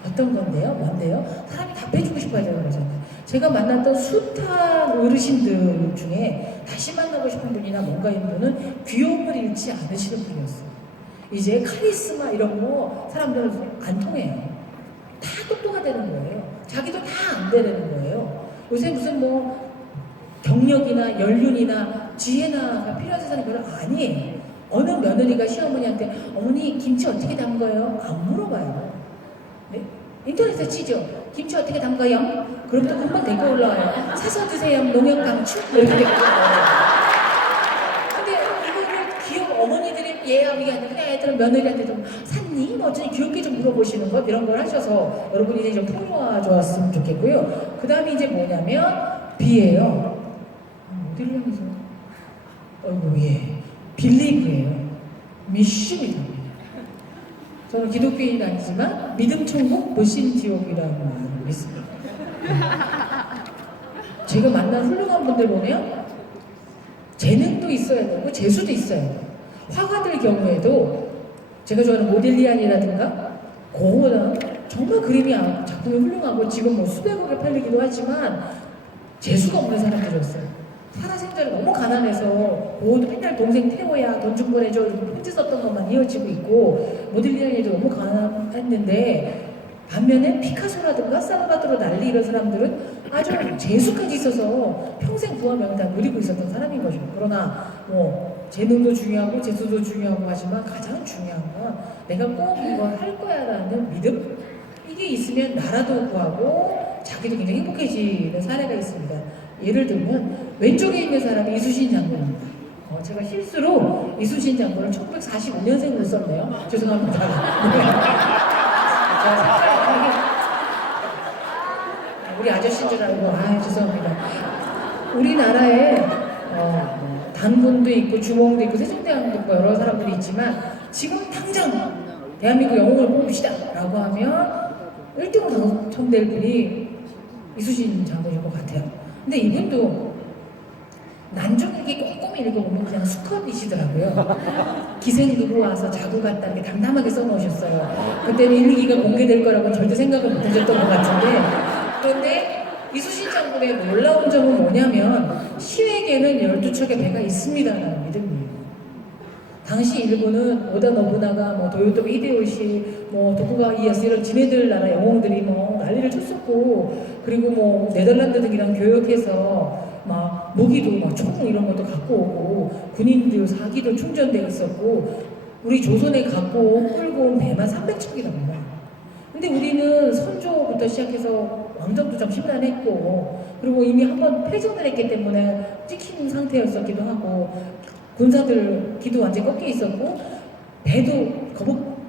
어떤 건데요? 뭔데요? 사람이 답해주고 싶어야 되는 거잖아요. 제가 만났던 숱한 어르신들 중에 다시 만나고 싶은 분이나 뭔가 있는 분은 귀여움을 잃지 않으시는 분이었어요. 이제 카리스마 이런 거 사람들은 안 통해요. 다 똑똑하다는 거예요. 자기도 다 안 되는 거예요. 요새 무슨 뭐 경력이나 연륜이나 지혜나가 필요한 세상이 별로 아니에요. 어느 며느리가 시어머니한테 어머니 김치 어떻게 담가요? 안 물어봐요. 네? 인터넷에 치죠. 김치 어떻게 담가요? 그럼 또 금방 댓글 올라와요. 사서 드세요. 농협 강추? 이렇게 댓글 올라와요. 근데 이거를 귀여운 어머니들이 얘야 이게 아니라 그냥 애들은 며느리한테 좀 샀니? 뭐 어쩌니 귀엽게 좀 물어보시는 것 이런 걸 하셔서 여러분이 이제 좀 풍요화 좋았으면 좋겠고요. 그 다음에 이제 뭐냐면 B예요. 어디를 향해서? 어이구 예. 빌리브예요. 믿습니다. 저는 기독교인은 아니지만 믿음 천국 보신 지옥이라는 말을 믿습니다. 제가 만난 훌륭한 분들 보면 재능도 있어야 되고 재수도 있어야 돼요. 화가들 경우에도 제가 좋아하는 모딜리안이라든가 고호나 정말 그림이 작품이 훌륭하고 지금 뭐 수백억에 팔리기도 하지만 재수가 없는 사람들이었어요. 살아생전에 너무 가난해서 고호도 맨날 동생 태워야 돈 좀 보내줘 이렇게 편지 썼던 것만 이어지고 있고 모딜리안이도 너무 가난했는데 반면에 피카소라든가 살바도르 달리 이런 사람들은 아주 재수까지 있어서 평생 부와 명예 다 누리고 있었던 사람인 거죠. 그러나 뭐 재능도 중요하고 재수도 중요하고 하지만 가장 중요한 건 내가 꼭 이거 할 거야라는 믿음? 이게 있으면 나라도 구하고 자기도 굉장히 행복해지는 사례가 있습니다. 예를 들면 왼쪽에 있는 사람이 이수신 장군입니다. 제가 실수로 이수신 장군을 1945년생으로 썼네요. 죄송합니다. 우리 아저씨인 줄 알고 죄송합니다. 우리나라에 단군도 있고 주몽도 있고 세종대왕도 있고 여러 사람들이 있지만 지금 당장 대한민국 영웅을 뽑읍시다 라고 하면 1등으로 당첨될 분이 이수신 장군일 것 같아요. 근데 이분도 난중일기 꼼꼼히 읽어보면 그냥 수컷이시더라고요. 기생두고 와서 자고 갔다 이렇게 담담하게 써놓으셨어요. 그때는 일기가 공개될 거라고 절대 생각을 못 하셨던 것 같은데 그런데 이수신 장군의 놀라운 점은 뭐냐면 시에게는 12척의 배가 있습니다라는 믿음이에요. 당시 일본은 오다 노부나가, 뭐 도요토미 히데요시, 뭐 도쿠가와 이에야스 이런 지네들 나라 영웅들이 뭐 난리를 쳤었고, 그리고 뭐 네덜란드 등이랑 교역해서 막 무기도 막 총 이런 것도 갖고 오고 군인들 사기도 충전돼 있었고 우리 조선에 갖고 끌고 온 배만 300척이 넘나. 근데 우리는 선조부터 시작해서 왕정도 좀 심란했고 그리고 이미 한번 패전을 했기 때문에 찍힌 상태였었기도 하고 군사들 기도 완전히 꺾여 있었고 배도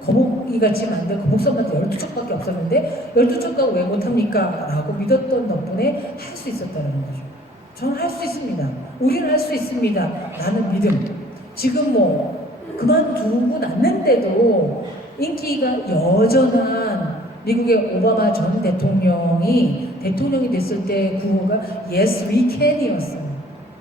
거북이 같이 만든 거북선만 12척밖에 없었는데 12척과 왜 못합니까? 라고 믿었던 덕분에 할 수 있었다는 거죠. 저는 할 수 있습니다. 우리는 할 수 있습니다. 라는 믿음. 지금 뭐 그만두고 났는데도 인기가 여전한 미국의 오바마 전 대통령이 됐을 때 구호가 Yes, we can이었어요.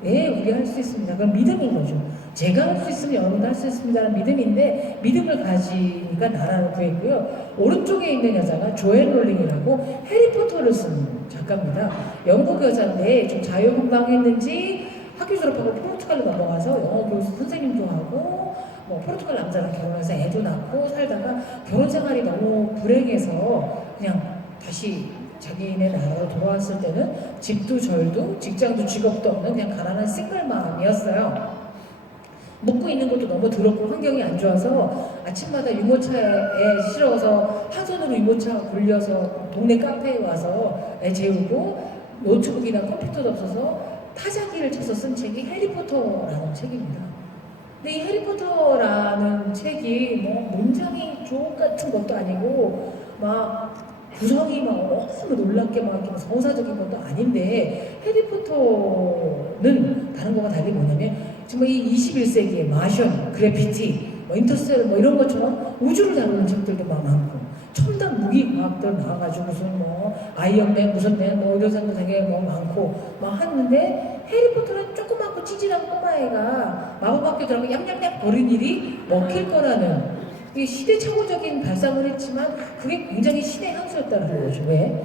네, 우리 할 수 있습니다. 그건 믿음인 거죠. 제가 할 수 있으면 여러분도 할 수 있습니다라는 믿음인데 믿음을 가지니까 나라를 구했고요. 오른쪽에 있는 여자가 조엘 롤링이라고 해리포터를 쓴 작가입니다. 영국 여자인데 좀 자유분방했는지 학교 졸업하고 포르투갈로 넘어가서 영어 교수 선생님도 하고 뭐 포르투갈 남자랑 결혼해서 애도 낳고 살다가 결혼 생활이 너무 불행해서 그냥 다시 자기네 나라로 돌아왔을 때는 집도 절도 직장도 직업도 없는 그냥 가난한 싱글맘이었어요. 먹고 있는 것도 너무 더럽고 환경이 안 좋아서 아침마다 유모차에 실어서 한 손으로 유모차 굴려서 동네 카페에 와서 애 재우고 노트북이나 컴퓨터도 없어서 타자기를 쳐서 쓴 책이 해리포터라는 책입니다. 근데 이 해리포터라는 책이 뭐 문장이 조금 같은 것도 아니고 막 구성이 막 너무 놀랍게 막 성사적인 것도 아닌데 해리포터는 다른 거와 달리 뭐냐면 정말 이 21세기의 마션, 그래피티, 뭐 인터스텔라 뭐 이런 것처럼 우주를 다루는 책들도 막 많고 첨단 무기 과학들 나와가지고 무슨 아이언맨 무슨 맨 뭐 이런 사람들 되게 뭐 많고 막 하는데 해리포터는 조그맣고 찌질한 꼬마애가 마법학교 들어가고 얌얌얌 버린 일이 먹힐 거라는 이게 시대착오적인 발상을 했지만 그게 굉장히 신의 향수였다는 거죠. 왜?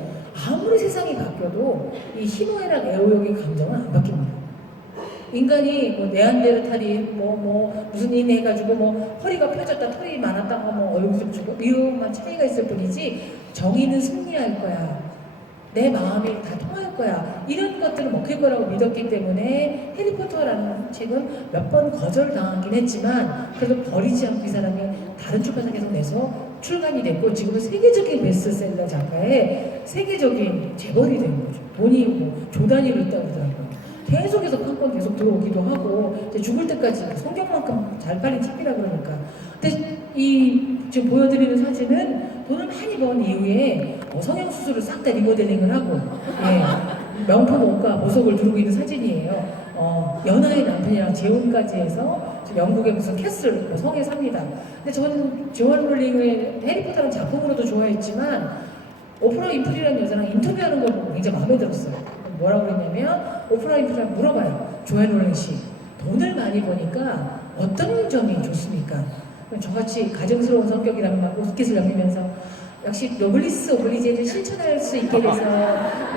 아무리 세상이 바뀌어도 이 희노애락 애호욕의 감정은 안 바뀝니다. 인간이 뭐 네안데르탈인 무슨 인 해가지고 뭐 허리가 펴졌다 털이 많았다가 뭐 얼굴 주고 이것만 차이가 있을 뿐이지 정의는 승리할 거야. 내 마음이 다 통할 거야. 이런 것들을 먹힐 거라고 믿었기 때문에 해리포터라는 책은 몇 번 거절당하긴 했지만 그래도 버리지 않고 이 사람이 다른 출판사 계속 내서 출간이 됐고 지금은 세계적인 베스트셀러 작가의 세계적인 재벌이 된 거죠. 돈이 뭐 조단위로 있다고 그러더라고요. 계속해서 판권 계속 들어오기도 하고 이제 죽을 때까지 성경만큼 잘 팔린 책이라 그러니까. 근데 이 지금 보여드리는 사진은 돈을 많이 번 이후에 성형수술을 싹 다 리모델링을 하고 명품 옷과 보석을 두르고 있는 사진이에요. 연하의 남편이랑 재혼까지 해서 지금 영국의 무슨 캐슬 성에 삽니다. 근데 저는 조안 롤링을 해리포터라는 작품으로도 좋아했지만 오프라 윈프리라는 여자랑 인터뷰하는 걸 보고 굉장히 마음에 들었어요. 뭐라고 그랬냐면 오프라 윈프리가 물어봐요. 조안 롤링 씨 돈을 많이 버니까 어떤 점이 좋습니까? 저같이 가정스러운 성격이라면 막 웃기를 넘기면서 역시 노블리스 오블리제를 실천할 수 있게 돼서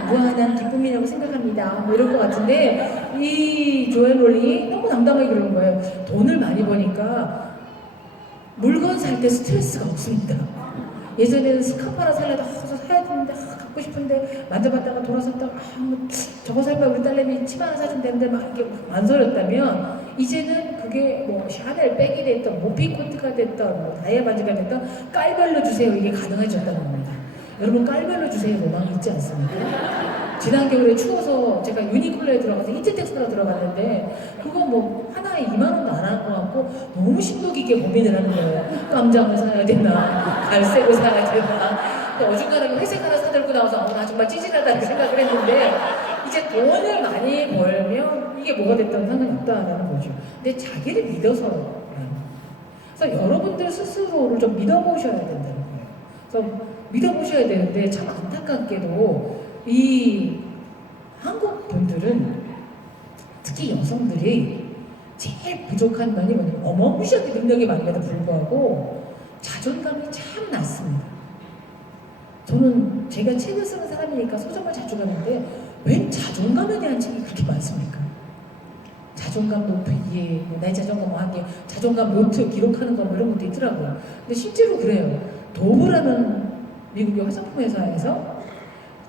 무한한 기쁨이라고 생각합니다. 뭐 이럴 것 같은데 이 조안 롤링이 너무 당당하게 그러는 거예요. 돈을 많이 버니까 물건 살 때 스트레스가 없습니다. 예전에는 스카프 하나 살려다 사야 되는데 갖고 싶은데 만져봤다가 돌아섰다가 저거 살 바에 우리 딸내미 치마 하나 사주면 되는데 막 이렇게 만설였다면 이제는 그게 뭐 샤넬 백이 됐던 모피코트가 됐던 뭐 다이아 반지가 됐던 깔별로 주세요 이게 가능해졌다는 겁니다. 여러분 깔별로 주세요 로망이 있지 않습니까? 지난 겨울에 추워서 제가 유니클로에 들어가서 히트텍 사러 들어갔는데 그거 뭐 하나에 2만 원도 안 하는 것 같고 너무 심도 깊게 고민을 하는 거예요. 깜장을 사야 되나 갈색을 사야 되나 어중간하게 회색 하나 사들고 나와서 나 정말 찌질하다는 생각을 했는데 이제 돈을 많이 벌면 이게 뭐가 됐다는 상관이 없다라는 거죠. 근데 자기를 믿어서 그래서 여러분들 스스로를 좀 믿어보셔야 된다는 거예요. 그래서 믿어보셔야 되는데 참 안타깝게도 이 한국 분들은 특히 여성들이 제일 부족한 면이 뭐냐면 어마무시하게 능력이 많음에도 불구하고 자존감이 참 낮습니다. 저는 제가 책을 쓰는 사람이니까 서점을 자주 가는데 웬 자존감에 대한 책이 그렇게 많습니까? 자존감 높이기, 나의 자존감 하기, 자존감 노트 기록하는 거 뭐 이런 것도 있더라고요. 근데 실제로 그래요. 도브라는 미국의 화장품 회사에서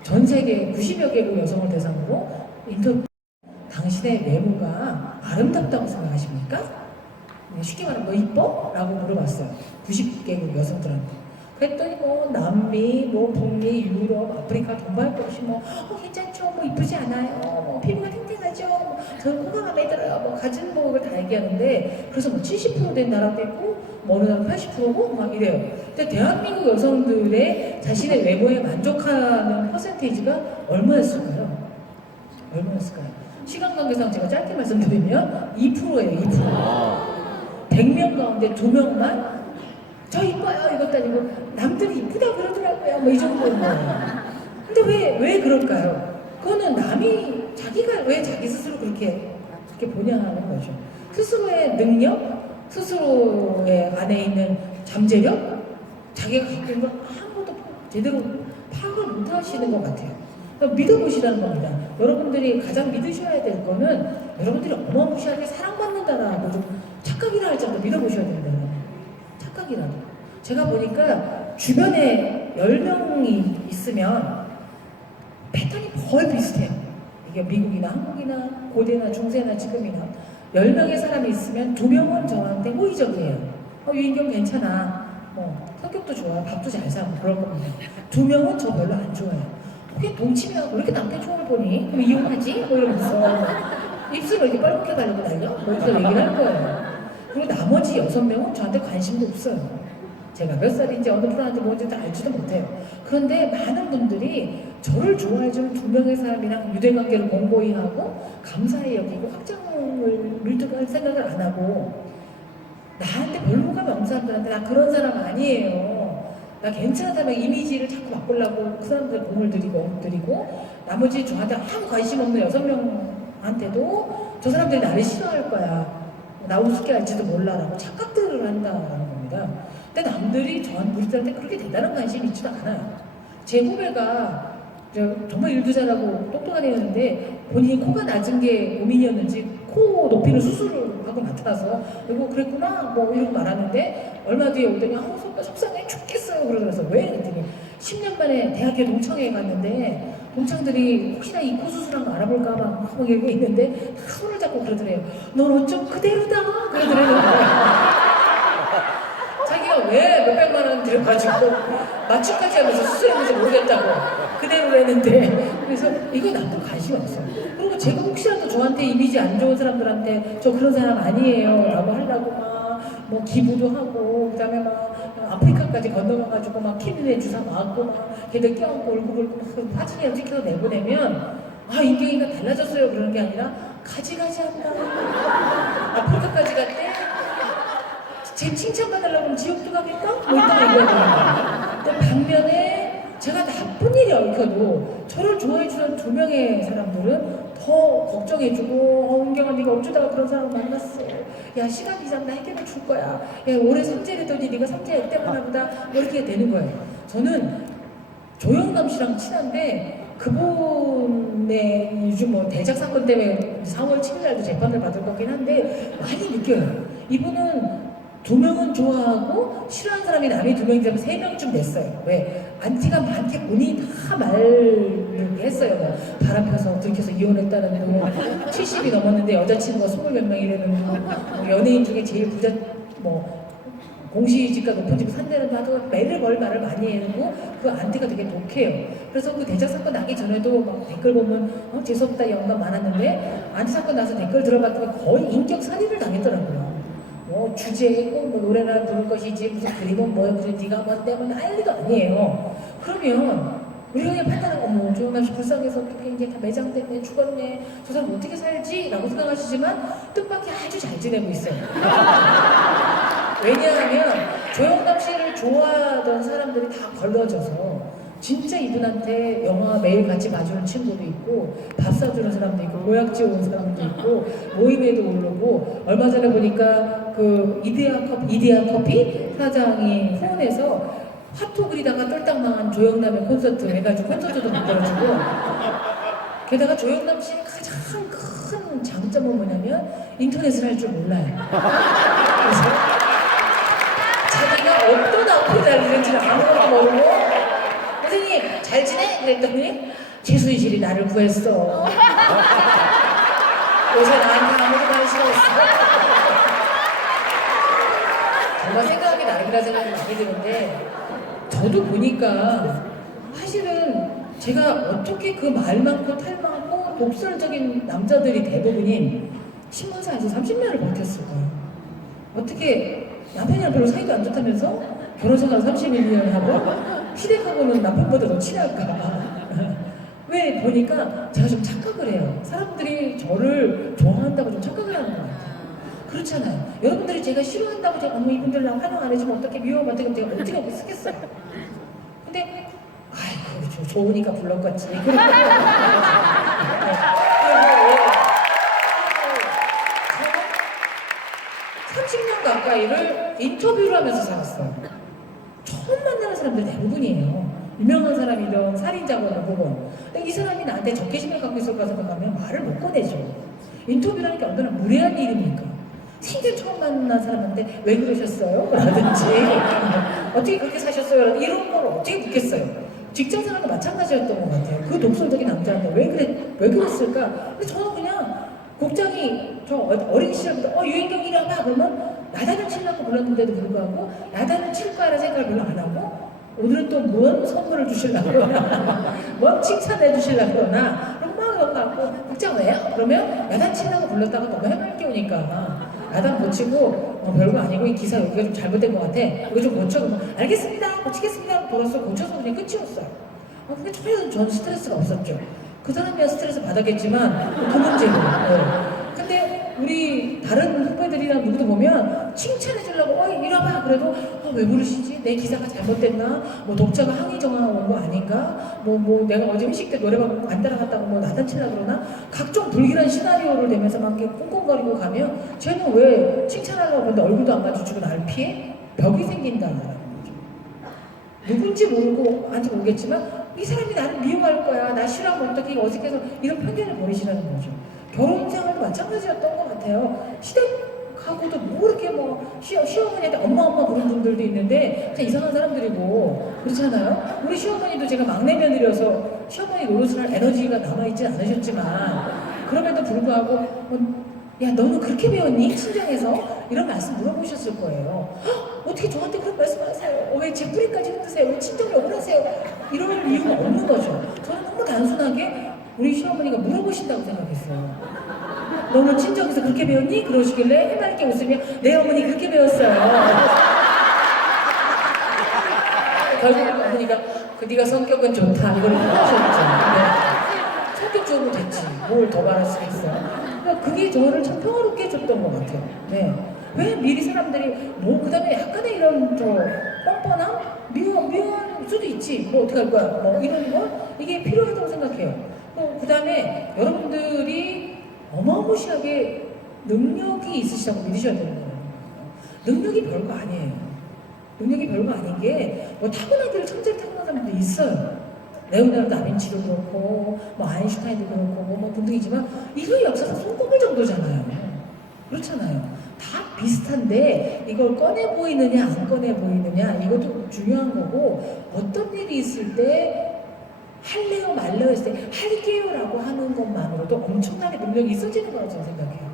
전 세계 90여 개국 여성을 대상으로 인터뷰 당신의 외모가 아름답다고 생각하십니까? 쉽게 말하면 너 이뻐? 라고 물어봤어요. 90개국 여성들한테. 그랬더니 뭐 남미, 뭐 북미, 유럽, 아프리카 돈 벌 거 없이 뭐 괜찮죠, 뭐 이쁘지 않아요, 뭐 피부가 탱탱하죠, 뭐 저는 코가 마음에 들어요, 뭐 가진 뭐를 다 얘기하는데 그래서 뭐 70% 된 나라도 있고 뭐 어느 나라 80%고 막 이래요. 근데 대한민국 여성들의 자신의 외모에 만족하는 퍼센테이지가 얼마였을까요? 얼마였을까요? 시간 관계상 제가 짧게 말씀드리면 2%예요. 2%. 100명 가운데 2명만 저 이뻐요 이것도 아니고 남들이 이쁘다 그러더라고요 뭐 이 정도인 거예요. 근데 왜 그럴까요? 그거는 남이 자기가 왜 자기 스스로 그렇게 보냐 하는 거죠. 스스로의 능력, 스스로의 안에 있는 잠재력, 자기가 갖고 있는 걸 아무도 제대로 파악을 못 하시는 것 같아요. 그러니까 믿어보시라는 겁니다. 여러분들이 가장 믿으셔야 될 거는 여러분들이 어마무시하게 사랑받는다라고 좀 착각이라 할 정도 믿어보셔야 된다. 착각이라도. 제가 보니까 주변에 10명이 있으면 패턴이 거의 비슷해요. 이게 미국이나 한국이나 고대나 중세나 지금이나 10명의 사람이 있으면 2명은 저한테 호의적이에요. 유인경 괜찮아. 성격도 좋아. 밥도 잘 사고 그럴 겁니다. 2명은 저 별로 안 좋아해요. 그게 동치미하고 왜 이렇게 남편 총을 보니? 그럼 이혼하지? 뭐 이러면서 입술을 이렇게 뻘겋게 바르고 다녀? 뭐 이렇게 얘기를 할 거예요. 그리고 나머지 6명은 저한테 관심도 없어요. 제가 몇 살인지 어느 프로한테 뭔지 다 알지도 못해요. 그런데 많은 분들이 저를 좋아해주는 2명의 사람이랑 유대관계를 공고히 하고 감사히 여기고 확장을 밀득할 생각을 안 하고 나한테 별로 호감이 없는 사람들한테 나 그런 사람 아니에요. 나 괜찮다면 이미지를 자꾸 바꾸려고 그 사람들 공을 들이고 나머지 저한테 아무 관심 없는 6명한테 나한테도 저 사람들이 나를 싫어할 거야. 나 우습게 할지도 몰라라고 착각들을 한다라는 겁니다. 근데 남들이 우리들한테 그렇게 대단한 관심이 있지도 않아요. 제 후배가 정말 일도 잘하고 똑똑한 애였는데 본인이 코가 낮은 게 고민이었는지 코 높이는 수술을 하고 나타나서 그리고 그랬구나 뭐 이러고 말하는데 얼마 뒤에 오더니 선배 속상해 죽겠어요 그러더라서 왜? 그랬더니 10년 만에 대학교 동창회 갔는데 동창들이 혹시나 이 코 수술한 거 알아볼까 막 이러고 있는데 다 손을 잡고 그러더래요. 넌 어쩜 그대로다 그러더래요. 자기가 왜 몇백만 원 들여가지고 맞춤까지 하면서 수술했는지 모르겠다고 그대로 했는데 그래서 이거 나도 관심 없어요. 그리고 제가 혹시라도 저한테 이미지 안 좋은 사람들한테 저 그런 사람 아니에요 라고 하려고 막 뭐 기부도 하고 그 다음에 막 아프리카까지 건너가가지고 막 키드니 주사 맞고 막 걔들 껴안고 울고불고 막 사진이랑 찍혀서 내보내면 아 인경이가 달라졌어요 그러는 게 아니라 가지가지 한다. 아프리카까지 갔대? 제 칭찬받으려고 그러면 지옥도 가겠다? 뭐 이따 얘기하더라고요. 근데 반면에 제가 나쁜 일이 얽혀도 저를 좋아해주는 2명의 사람들은 더 걱정해주고 은경아 네가 어쩌다가 그런 사람을 만났어. 야 시간 이상 나 해결해 줄 거야. 야 올해 삼재랬더니 네가 삼재 때문에 보다 뭐 이렇게 되는 거예요. 저는 조영남 씨랑 친한데 그분의 요즘 뭐 대작 사건 때문에 4월 7일 날도 재판을 받을 거긴 한데 많이 느껴요. 이분은 2명은 좋아하고 싫어하는 사람이 남이 2명이 되면 3명쯤 됐어요. 왜? 안티가 많게 본인이 다 말을 했어요. 뭐 바람 펴서 들켜서 이혼했다는 둥, 70이 넘었는데 여자친구가 20몇 명이라는 둥, 뭐 연예인 중에 제일 부자 뭐 공시지가 높은 집 산다는 둥 하도 매를 걸 말을 많이 해놓고 그 안티가 되게 독해요. 그래서 그 대작 사건 나기 전에도 막 댓글 보면 재수없다 영감 많았는데 안티 사건 나서 댓글 들어봤더니 거의 인격 살인을 당했더라고요. 뭐 주제에 꼭 뭐 노래나 부를 것이지 무슨 그림은 뭐야 무슨 네가 뭐 때문에 할 일도 아니에요. 그러면 우리가 그냥 판단하고 어머 조영남 씨 불쌍해서 어떻게 이제 다 매장됐네 죽었네 저 사람 어떻게 살지? 라고 생각하시지만 뜻밖의 아주 잘 지내고 있어요. 왜냐하면 조영남 씨를 좋아하던 사람들이 다 걸러져서 진짜 이분한테 영화 매일 같이 봐주는 친구도 있고 밥 사주는 사람도 있고 모약지 온 사람도 있고 모임에도 오르고 얼마 전에 보니까 그 이디야 커피 사장이 후원해서 화토 그리다가 똘딱 망한 조영남의 콘서트 해가지고 콘서트도 만들어주고 게다가 조영남 씨의 가장 큰 장점은 뭐냐면 인터넷을 할 줄 몰라요. 그래서 자기가 어떤 악플이 달리는지를 아무것도 모르고 선생님 잘 지내? 그랬더니 최순실이 나를 구했어. 요새 나한테 아무도 관심 없어. 정말 생각하기 나름이라 생각이 많이 드는데 저도 보니까 사실은 제가 어떻게 그 말 많고 탈 많고 독설적인 남자들이 대부분인 신문사에서 30년을 버텼을까요? 어떻게 남편이랑 별로 사이도 안 좋다면서 결혼생활 31년 하고 시댁하고는 남편보다 더 친할까? 왜 보니까 제가 좀 착각을 해요. 사람들이 저를 좋아한다고 좀 착각을 하는 것 같아요. 그렇잖아요. 여러분들이 제가 싫어한다고 제가 어머 이분들 나 환영 안 해주면 어떻게 미워하면 어떻게 제가 어떻게 쓰겠어요. 근데 아이고 좋으니까 불렀겠지. 그리고 30년 가까이를 인터뷰를 하면서 살았어요. 처음 만나는 사람들 대부분이에요. 유명한 사람이든 살인자거나 뭐건. 이 사람이 나한테 적개심을 갖고 있을까 생각하면 말을 못 꺼내죠. 인터뷰라는 게 얼마나 무례한 일입니까? 생전 처음 만난 사람한테 왜 그러셨어요? 라든지 어떻게 그렇게 사셨어요? 이런 걸 어떻게 묻겠어요? 직장생활도 마찬가지였던 것 같아요. 그 독설적인 남자한테 왜 그랬을까? 근데 저는 그냥 곡장이 저 어린 시절부터 유인경 이리 와봐 그러면 야단을 치려고 불렀는데도 불구하고 야단을 칠 거라는 생각을 별로 안 하고 오늘은 또 뭔 선물을 주시려고 그러나 뭔 칭찬해 주시려고 그러나 그럼 막 넘어가고 극장 왜요? 그러면 야단 치려고 불렀다가 너무 해맑게 오니까 야단 못 치고 별거 아니고 이 기사 여기가 좀 잘못된 것 같아 이거 좀 고쳐 그러면 알겠습니다 고치겠습니다 돌아서 고쳐서 그냥 끝이었어요. 근데 전혀 스트레스가 없었죠. 그 사람이야 스트레스 받았겠지만 그 문제고 근데 우리 다른 후배들이 기자들이나 누구도 보면 칭찬해 주려고 이러봐 그래도 왜 부르시지? 내 기사가 잘못됐나? 뭐 독자가 항의 전화 온 거 아닌가? 뭐 내가 어제 회식 때 노래방 안 따라갔다고 뭐 나다치려 그러나? 각종 불길한 시나리오를 내면서 막 이렇게 꽁꽁거리고 가면 쟤는 왜 칭찬하려고 하는데 얼굴도 안 마주치고 날 피해? 벽이 생긴다는 거죠. 누군지 모르고 아직 모르겠지만 이 사람이 나를 미워할 거야. 나 싫어하면 어떻게 어색해서 이런 편견을 버리시라는 거죠. 결혼 생활도 마찬가지였던 것 같아요. 시댁하고도 뭐 이렇게 뭐 시어머니한테 엄마 부르는 분들도 있는데 그냥 이상한 사람들이고 그렇잖아요. 우리 시어머니도 제가 막내 며느리여서 시어머니 노릇을 할 에너지가 남아있지 않으셨지만 그럼에도 불구하고 야 너는 그렇게 배웠니? 친정에서? 이런 말씀 물어보셨을 거예요. 어떻게 저한테 그런 말씀하세요? 왜 제 뿌리까지 흔드세요? 왜 친정에 억울하세요? 이럴 이유가 없는 거죠. 저는 너무 단순하게 우리 시어머니가 물어보신다고 생각했어요. 너는 친정에서 그렇게 배웠니? 그러시길래 해맑게 웃으며 내 어머니 그렇게 배웠어요. 결국 어머니가 네가 성격은 좋다 이걸 하셨죠. 네. 성격 좋으면 됐지. 뭘 더 바랄 수 있어. 그게 저를 참 평화롭게 해줬던 것 같아요. 네. 왜 미리 사람들이 그 다음에 약간의 이런 뻔뻔함? 미워할 수도 있지. 뭐 어떻게 할 거야? 뭐 이런 거? 이게 필요하다고 생각해요. 그 다음에 여러분들이 어마무시하게 능력이 있으시다고 믿으셔야 되는 거예요. 능력이 별거 아니에요. 능력이 별거 아닌 게 뭐 타고나기를 천재를 타고난 사람도 있어요. 레오나르도 다빈치도 그렇고 뭐 아인슈타인도 그렇고 뭐 등등이지만 인류 역사상 손꼽을 정도잖아요. 그렇잖아요. 다 비슷한데 이걸 꺼내 보이느냐 안 꺼내 보이느냐 이것도 중요한 거고 어떤 일이 있을 때 할래요 말래요 했을 때 할게요라고 하는 것만으로도 엄청나게 능력이 있어지는 거라고 저는 생각해요.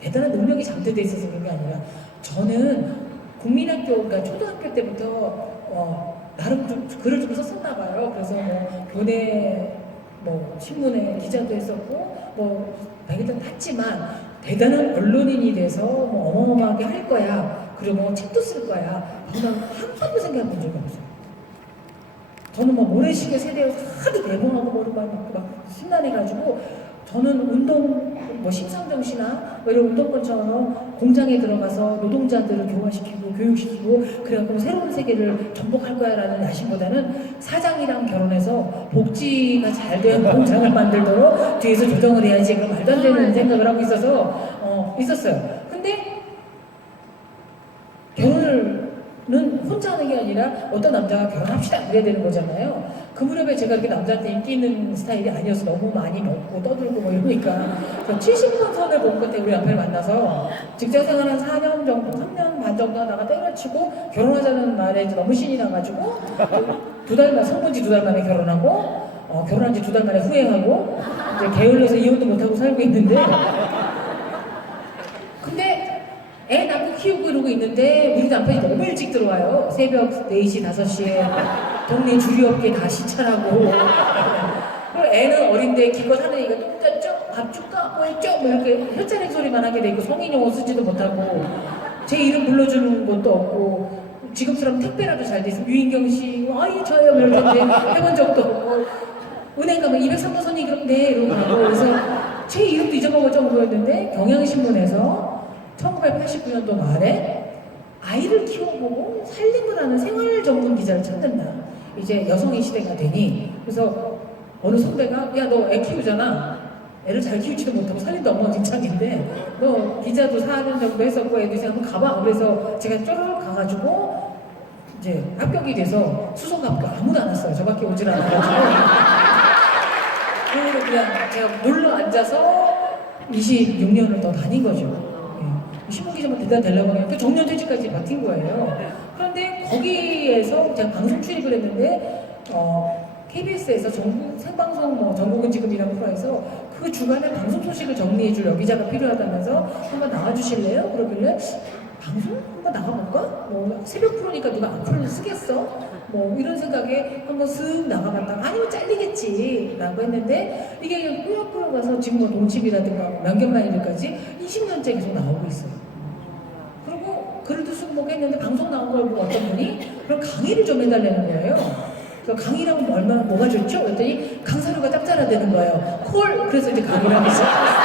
대단한 능력이 잠재되어 있어서 그런 게 아니라 저는 국민학교 그러니까 초등학교 때부터 나름 좀 글을 좀 썼었나 봐요. 그래서 뭐 교내 뭐 신문에 기자도 했었고 뭐 백일단 탔지만 대단한 언론인이 돼서 뭐 어마어마하게 할 거야. 그리고 뭐 책도 쓸 거야. 저는 한 번도 생각해 본 적이 없어요. 저는 뭐 모래시계 세대에서 하도 대범하고 뭐를 막 신난해가지고 저는 운동 뭐 심상정 씨나 뭐 이런 운동권처럼 공장에 들어가서 노동자들을 교화시키고 교육시키고 그래갖고 새로운 세계를 전복할 거야라는 야심보다는 사장이랑 결혼해서 복지가 잘 된 공장을 만들도록 뒤에서 조정을 해야지 그럼 말도 안 되는 생각을 하고 있었어요. 근데 결혼은 혼자 하는 게 아니라 어떤 남자가 결혼합시다 그래야 되는 거잖아요. 그 무렵에 제가 그렇게 남자한테 인기 있는 스타일이 아니어서 너무 많이 먹고 떠들고 뭐 이러니까 70번 선을 본 끝에 우리 남편을 만나서 직장생활 한 4년 정도, 3년 반 정도 하다가 때려치고 결혼하자는 말에 너무 신이 나가지고 성분 지 2달 만에 결혼하고 결혼한 지 2달 만에 후회하고 이제 게을러서 이혼도 못하고 살고 있는데 근데 애 낳고 키우고 이러고 있는데 우리 남편이 너무 일찍 들어와요. 새벽 4시, 5시에 동네 주류업계 다 시찰하고 그리고 애는 어린데 기껏 하는 얘기가 똥 짰죠? 밥 줄까? 뭐 했죠? 뭐 이렇게 혈자nek 소리만 하게 돼 있고 성인 용어 쓰지도 못하고 제 이름 불러주는 것도 없고 지금처럼 택배라도 잘 돼 있으면 유인경 씨 아이 저요 뭐 이럴 텐데 해본 적도 없고 은행 가면 203번 손님 그럼 네 이러고 가고 그래서 제 이름도 잊어먹을 정도였는데 경향신문에서 1989년도 말에 아이를 키워보고 살림을 하는 생활 전문 기자를 찾는다. 이제 여성의 시대가 되니 그래서 어느 선배가 야 너 애 키우잖아. 애를 잘 키우지도 못하고 살림도 엉망진창인데 너 기자도 4년 정도 했었고 애도 이제 한번 가봐. 그래서 제가 쪼르륵 가가지고 이제 합격이 돼서 수석 합격 아무도 안 왔어요. 저밖에 오질 않아가지고 그냥 제가 눌러 앉아서 26년을 더 다닌 거죠. 신문기자만 대단 되려고 하니까 정년퇴직까지 맡긴 거예요. 그런데 거기에서 제가 방송 출입을 했는데 KBS에서 전국 생방송 뭐 전국은 지금이라는 프로에서 그 주간에 방송 소식을 정리해줄 여기자가 필요하다면서 한번 나와주실래요? 그러길래 방송 한번 나가볼까? 뭐 새벽 프로니까 누가 앞으로 쓰겠어? 뭐 이런 생각에 한번 쓱 나가봤다가 아니면 잘리겠지 라고 했는데 이게 그냥 꾸역꾸역 가서 지금 뭐 동칩이라든가 명견만이들까지 20년째 계속 나오고 있어요. 그리고 글도 쓰고 뭐 했는데 방송 나온 걸 보고 어떤 분이 그럼 강의를 좀 해달라는 거예요. 그래서 강의라면 뭐가 좋죠? 그랬더니 강사료가 짭짤하다는 거예요. 콜! 그래서 이제 강의를 하기 시작했어요.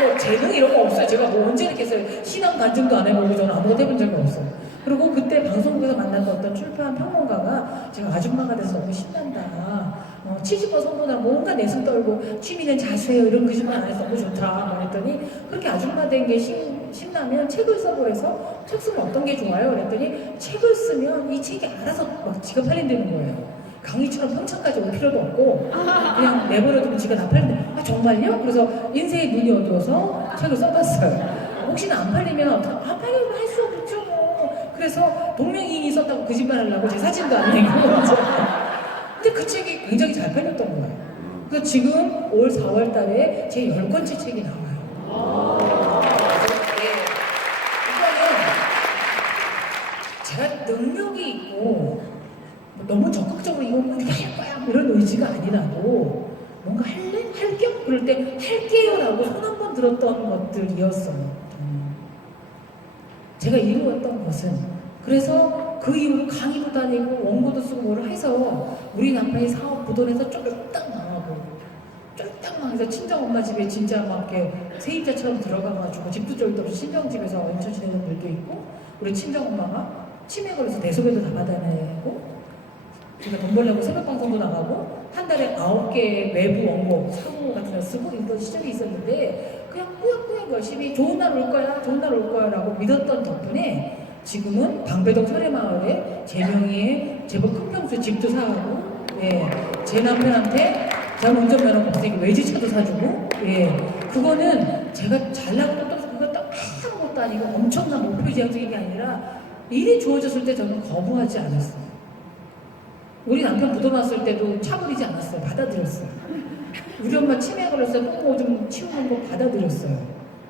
뭐 재능 이런 거 없어요. 제가 뭐 언제 이렇게 했어요. 신앙 간증도 안 해보고 저는 아무것도 해본 적이 없어요. 그리고 그때 방송국에서 만난 어떤 출판 평론가가 제가 아줌마가 돼서 너무 신난다. 치즈버 선보다 뭔가 내숭 떨고 취미는 자수해요. 이런 거짓말 안 해서 너무 좋다. 그랬더니 그렇게 아줌마 된 게 신나면 책을 써보래서 책 쓰면 어떤 게 좋아요? 그랬더니 책을 쓰면 이 책이 알아서 막 지가 팔린다는 거예요. 강의처럼 평창까지 올 필요도 없고 그냥 내버려두면 지가 다 팔린다. 아 정말요? 그래서 인생의 눈이 어두워서 책을 써봤어요. 혹시나 안 팔리면 안 팔리면 할 수 없죠 뭐. 그래서 동명이인이 썼다고 거짓말 하려고 제 사진도 안 내고 근데 그 책이 굉장히 잘 팔렸던 거예요. 그래서 지금 올 4월 달에 제 10권째 책이 나와요. 네. 이거는 제가 능력이 있고 너무 적극적으로 이거 우리가 할 거야 이런 의지가 아니라도 뭔가 할래? 할겸? 그럴 때 할게요라고 손 한 번 들었던 것들이었어요. 제가 이루었던 것은 그래서 그 이후로 강의도 다니고 원고도 쓰고 뭐를 해서 우리 남편이 사업 부도내서 쫄딱 망하고 쫄딱 망해서 친정엄마 집에 진짜 막 이렇게 세입자처럼 들어가가지고 집도 쫄도 없이 친정집에서 얹혀 지내는 분도 있고 우리 친정엄마가 치매 걸려서 내 소개도 다 받아내고 제가 돈 벌려고 새벽방송도 나가고 한 달에 9개 외부 원고 사고 같은 거 쓰고 이런 시절이 있었는데 그냥 꾸역꾸역 열심히 좋은 날 올 거야 좋은 날 올 거야 라고 믿었던 덕분에 지금은 방배동 설해마을에 제 명의의 제법 큰 평수에 집도 사고 예, 제 남편한테 저는 운전면허가 없으니까 외제차도 사주고 예, 그거는 제가 잘나가고 또 그거 딱 아무것도 아니고 엄청난 목표지향적인 게 아니라 일이 주어졌을 때 저는 거부하지 않았어요. 우리 남편 묻어놨을 때도 차버리지 않았어요. 받아들였어요. 우리 엄마 치매 걸렸을 때 똥 오줌 치우는 거 받아들였어요.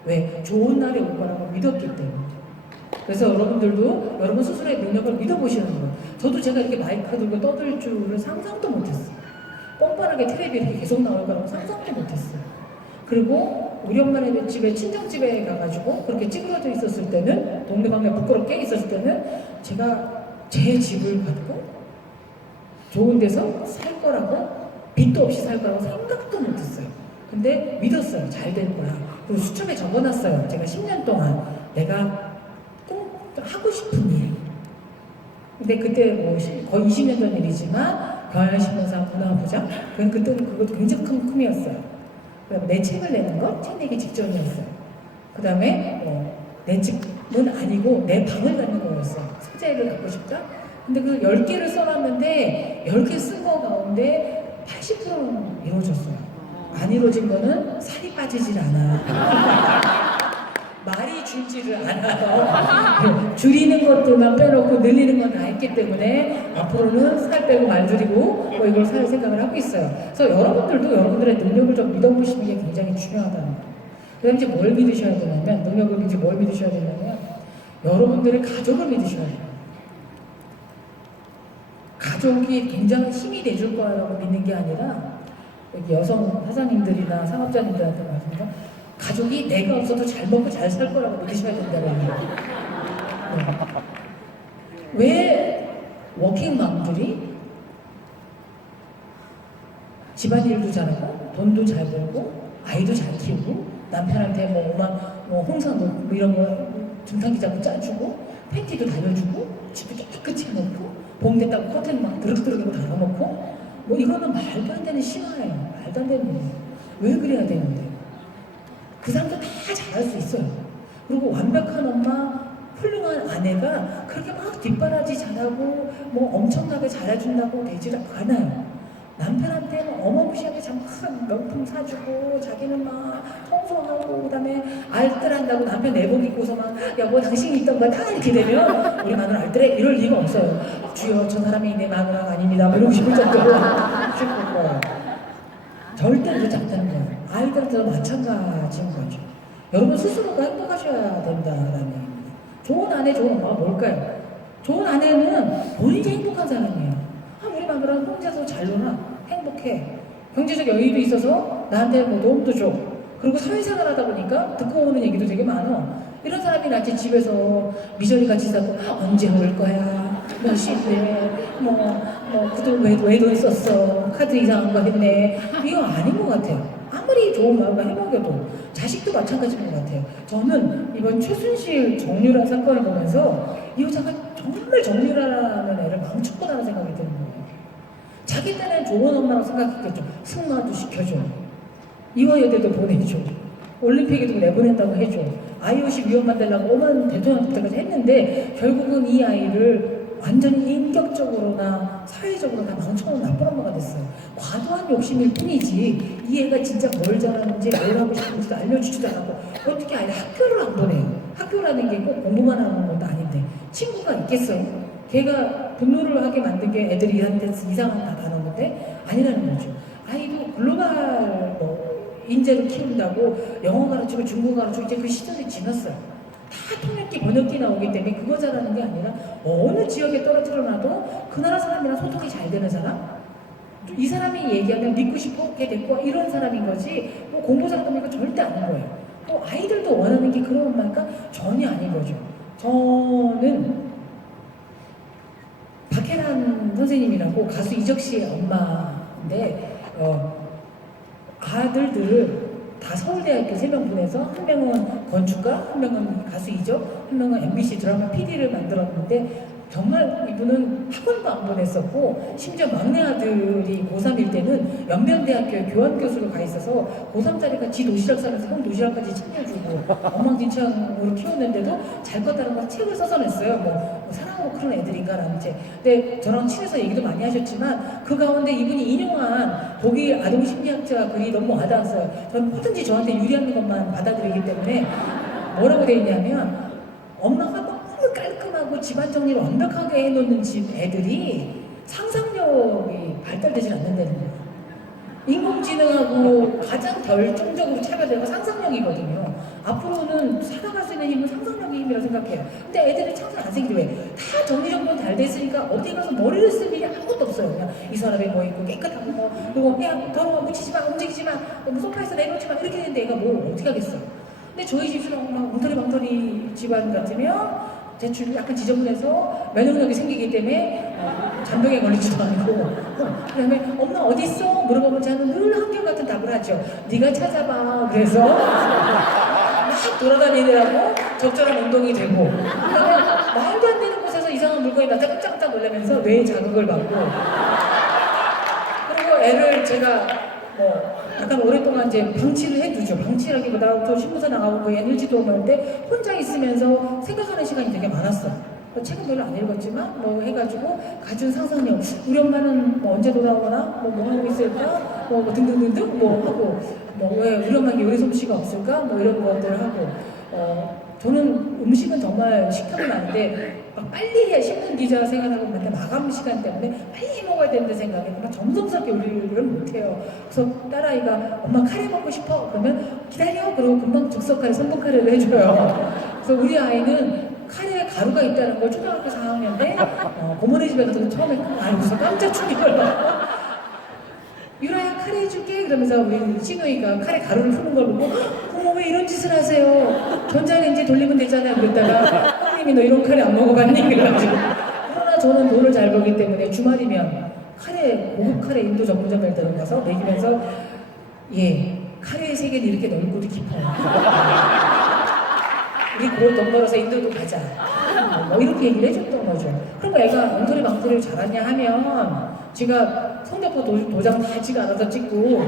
왜? 좋은 날이 올 거라고 믿었기 때문에. 그래서 여러분들도 여러분 스스로의 능력을 믿어보시는 거예요. 저도 제가 이렇게 마이크 들고 떠들 줄은 상상도 못했어요. 뻔뻔하게 텔레비 이렇게 계속 나올 거라고 상상도 못했어요. 그리고 우리 엄마네 집에 친정집에 가가지고 그렇게 찌그러져 있었을 때는 동네방네 부끄럽게 있었을 때는 제가 제 집을 갖고 좋은 데서 살 거라고 빚도 없이 살 거라고 생각도 못했어요. 근데 믿었어요. 잘 될 거야. 그리고 수첩에 적어놨어요. 제가 10년 동안 내가 꼭 하고 싶은 일. 근데 그때 뭐 거의 20년 전 일이지만 경향신문사 문화부장. 그때는 그것도 굉장히 큰 꿈이었어요. 그다음에 내 책을 내는 것, 책 내기 직전이었어요. 그 다음에 내 집은 아니고 내 방을 갖는 거였어요. 소재를 갖고 싶다. 근데 그 10개를 써놨는데 10개 쓴 거 가운데 80%는 이루어졌어요. 안 이루어진 거는 살이 빠지질 않아. 말이 줄지를 않아요. 줄이는 것들만 빼놓고 늘리는 건 다 했기 때문에 앞으로는 살 빼고 말 줄이고 뭐 이걸 살 생각을 하고 있어요. 그래서 여러분들도 여러분들의 능력을 좀 믿어보시는 게 굉장히 중요하다는 거예요. 그다음 이제 뭘 믿으셔야 되냐면 능력을 이제 뭘 믿으셔야 되냐면 여러분들의 가족을 믿으셔야 돼요. 가족이 굉장히 힘이 돼줄 거라고 믿는 게 아니라 여기 여성 사장님들이나 상업자님들한테 말씀드려 가족이 내가 없어도 잘 먹고 잘 살 거라고 믿으셔야 된다는 얘기예요. 네. 왜 워킹맘들이 집안일도 잘하고 돈도 잘 벌고 아이도 잘 키우고 남편한테 뭐 홍삼도 뭐 이런 거 중탕기 잡고 짜주고 팬티도 다려주고 집도 깨끗이 해놓고 봄 됐다고 커튼 막 드륵드륵하고 달아놓고 뭐 이거는 말도 안 되는 신화예요. 말도 안 되는 일이에요. 왜 그래야 되는데? 그 사람도 다 잘할 수 있어요. 그리고 완벽한 엄마, 훌륭한 아내가 그렇게 막 뒷바라지 잘하고 뭐 엄청나게 잘해준다고 되지를 않아요. 남편한테는 어마무시하게 잠깐 명품 사주고 자기는 막 청소하고 그다음에 알뜰한다고 남편 내복 입고서 막 여보 당신이 있던 거 다 이렇게 되면 우리 마누라 알뜰해 이럴 리가 없어요. 주여 저 사람이 내 마누라가 아닙니다. 뭐 이러고 싶을 정도로 싶을 거예요. 절대 그렇지 않다는 거예요. 아이들한테도 마찬가지인 거죠. 여러분 스스로가 행복하셔야 된다라는 얘기입니다. 좋은 아내, 좋은 엄마가 뭘까요? 좋은 아내는 본인이 행복한 사람이에요. 우리 마누라는 혼자서 잘 놀아. 행복해. 경제적 여유도 있어서 나한테 뭐 도움도 줘. 그리고 사회생활 하다 보니까 듣고 오는 얘기도 되게 많아. 이런 사람이 나한테 집에서 미저리 같이 사고 언제 올 거야? 몇 시에? 그돈 왜 돈 썼어? 카드 이상한 거 했네. 이거 아닌 것 같아요. 아무리 좋은 마음과 해먹여도 자식도 마찬가지인 것 같아요. 저는 이번 최순실 정유라 사건을 보면서 이 여자가 정말 정유라라는 애를 망쳤구나라는 생각이 드는 거예요. 자기 딴에는 좋은 엄마라고 생각했겠죠. 승마도 시켜줘. 이화여대도 보내줘. 올림픽에도 내보낸다고 해줘. IOC 위원 만들려고 오만 대통령한테까지 했는데 결국은 이 아이를 완전히 인격적으로나 사회적으로 다 망쳐놓은 나쁜 엄마가 됐어요. 과도한 욕심일 뿐이지 이 애가 진짜 뭘 잘하는지 뭘 하고 싶은지도 알려주지도 않고 어떻게 아예 학교를 안 보내요. 학교라는 게 꼭 공부만 하는 것도 아닌데 친구가 있겠어요? 걔가 분노를 하게 만든 게 애들이 한테 이상한 단어인데 아니라는 거죠. 아이도 글로벌 인재를 키운다고 영어 가르치고 중국어 가르치고 이제 그 시절이 지났어요. 다 통역기 번역기 나오기 때문에 그거 잘하는 게 아니라 어느 지역에 떨어뜨려놔도 그 나라 사람이랑 소통이 잘 되는 사람, 이 사람이 얘기하면 믿고 싶어 걔 됐고 이런 사람인 거지 뭐 공부 잘하면 절대 아닌 거예요. 또 아이들도 원하는 게 그런 엄마니까 전혀 아닌 거죠. 저는 박혜란 선생님이라고 가수 이적 씨의 엄마인데 아들들을 다 서울대학교 3명 보내서 한 명은 건축가, 한 명은 가수 이적, 한 명은 MBC 드라마 PD를 만들었는데 정말 이분은 학원도 안 보냈었고 심지어 막내 아들이 고3일 때는 연변대학교에 교환교수로 가 있어서 고3짜리가 지 도시락 싸면서 형 도시락까지 챙겨주고 엉망진창으로 키웠는데도 잘 거다라는 거 책을 써서 냈어요. 뭐 사랑하고 그런 애들인가라는 책. 근데 저랑 친해서 얘기도 많이 하셨지만 그 가운데 이분이 인용한 독일 아동심리학자 글이 너무 와닿았어요. 저는 뭐든지 저한테 유리한 것만 받아들이기 때문에 뭐라고 돼 있냐면 엄마가 너무 깔끔하고 집안 정리를 완벽하게 해놓는 집 애들이 상상력이 발달되지 않는다는 거예요. 인공지능하고 가장 결정적으로 차별되는 건 상상력이거든요. 앞으로는 살아갈 수 있는 힘은 상상력의 힘이라고 생각해요. 근데 애들은 상상 안 생기죠. 왜? 다 정리정돈 잘 됐으니까 어디 가서 머리를 쓸 일이 아무것도 없어요. 그냥 이 사람이 뭐 있고 깨끗하고 뭐 그리고 야 더러워 묻히지 마 움직이지 마 소파에서 내놓지 마 이렇게 되는데 애가 뭘 어떻게 하겠어요. 근데 저희 집처럼 막 엉터리 집안 같으면 대충 약간 지저분해서 면역력이 생기기 때문에 잔병에 걸리지도 않고 그다음에 엄마 어디 있어? 물어보면 저는 늘 한결같은 답을 하죠. 네가 찾아봐. 그래서 막 돌아다니느라고 적절한 운동이 되고 그다음에 말도 안 되는 곳에서 이상한 물건이 나타 깜짝깜짝 놀라면서 뇌에 자극을 받고 그리고 애를 제가 약간 오랫동안 이제 방치를 해두죠. 방치라기보다 저 신문사 나가고 뭐 에너지도 없는데 혼자 있으면서 생각하는 시간이 되게 많았어요. 책은 별로 안 읽었지만 뭐 해가지고 가진 상상력. 우리 엄마는 뭐 언제 돌아오거나 뭐 하고 있을까? 뭐 등등등등 뭐 하고 뭐 왜 우리 엄마는 요리 솜씨가 없을까? 뭐 이런 것들을 하고 저는 음식은 정말 식탐은 아닌데 빨리 해 신문 기자 생활하고 맨날 마감 시간 때문에 빨리 먹어야 되는데 생각에 정말 정성스럽게 요리를 못해요. 그래서 딸아이가 엄마 카레 먹고 싶어 그러면 기다려 그러고 금방 즉석 카레 선봉 카레를 해줘요. 그래서 우리 아이는 카레에 가루가 있다는 걸 초등학교 4학년 때 고모네 집에 가서 처음에 알고서 깜짝 충격을 받고 유라야 카레 해줄게 그러면서 우리 시누이가 카레 가루를 푸는 걸 보고 어머 왜 이런 짓을 하세요? 전자레인지 돌리면 되잖아요. 그랬다가 형님이 너 이런 카레 안 먹어봤니? 그래가지고 그러나 저는 돈을 잘 벌기 때문에 주말이면 카레 고급 카레 인도 전문점에 들어가서 먹이면서 예 카레의 세계는 이렇게 넓고도 깊어요. 우리 곧 돈 벌어서 인도도 가자. 뭐 이렇게 얘기를 해줬던 거죠. 그러니까 애가 엉터리 망터리를 잘하냐 하면 제가 성적표 도장 다 지가 알아서 찍고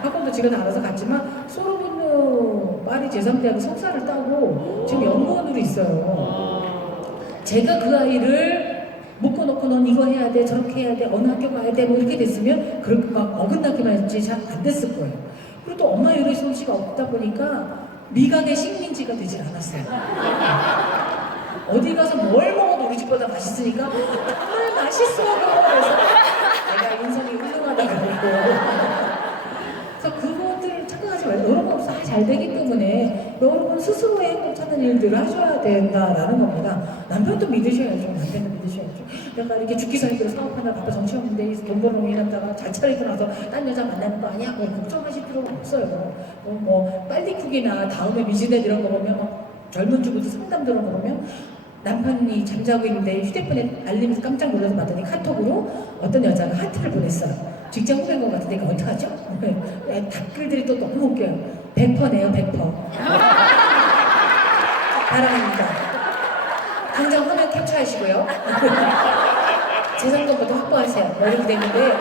학원도 지가 다 알아서 갔지만 소르본느 파리 제3대학 석사를 따고 지금 연구원으로 있어요. 제가 그 아이를 묶어놓고 넌 이거 해야 돼 저렇게 해야 돼 어느 학교 가야 돼 뭐 이렇게 됐으면 그렇게 막 어긋나기만 했지 잘 안 됐을 거예요. 그리고 또 엄마 요리 솜씨가 없다 보니까 미각의 식민지가 되질 않았어요. 어디 가서 뭘 먹어도 우리 집보다 맛있으니까 정말 맛있어. 그래서 내가 인성이 훌륭하다고 그러고 그래서 그것들을 착각하지 말고 여러분 다 잘 되기 때문에 여러분 스스로의 행복 찾는 일들을 하셔야 된다라는 겁니다. 남편도 믿으셔야죠. 남편도 믿으셔야죠. 내가 이렇게 죽기 살기로 사업하느라 바빠 정치 없는데 돈 벌어 이 남자가 잘 차리고 나서 딴 여자 만나는 거 아니야? 뭐 걱정하실 필요가 없어요. 뭐 빨리쿡이나 다음에 미즈넷 이런 거 보면 젊은 주부도 상담 들어보거 보면 남편이 잠자고 있는데 휴대폰에 알림에서 깜짝 놀라서 받더니 카톡으로 어떤 여자가 하트를 보냈어요. 직장 후배인 것 같은데 이거 어떡하죠? 댓글들이 또 너무 웃겨요. 100%네요, 100%. 바람입니다. 당장 화면 캡처하시고요. 재산권부터 확보하세요. 이렇게 되는데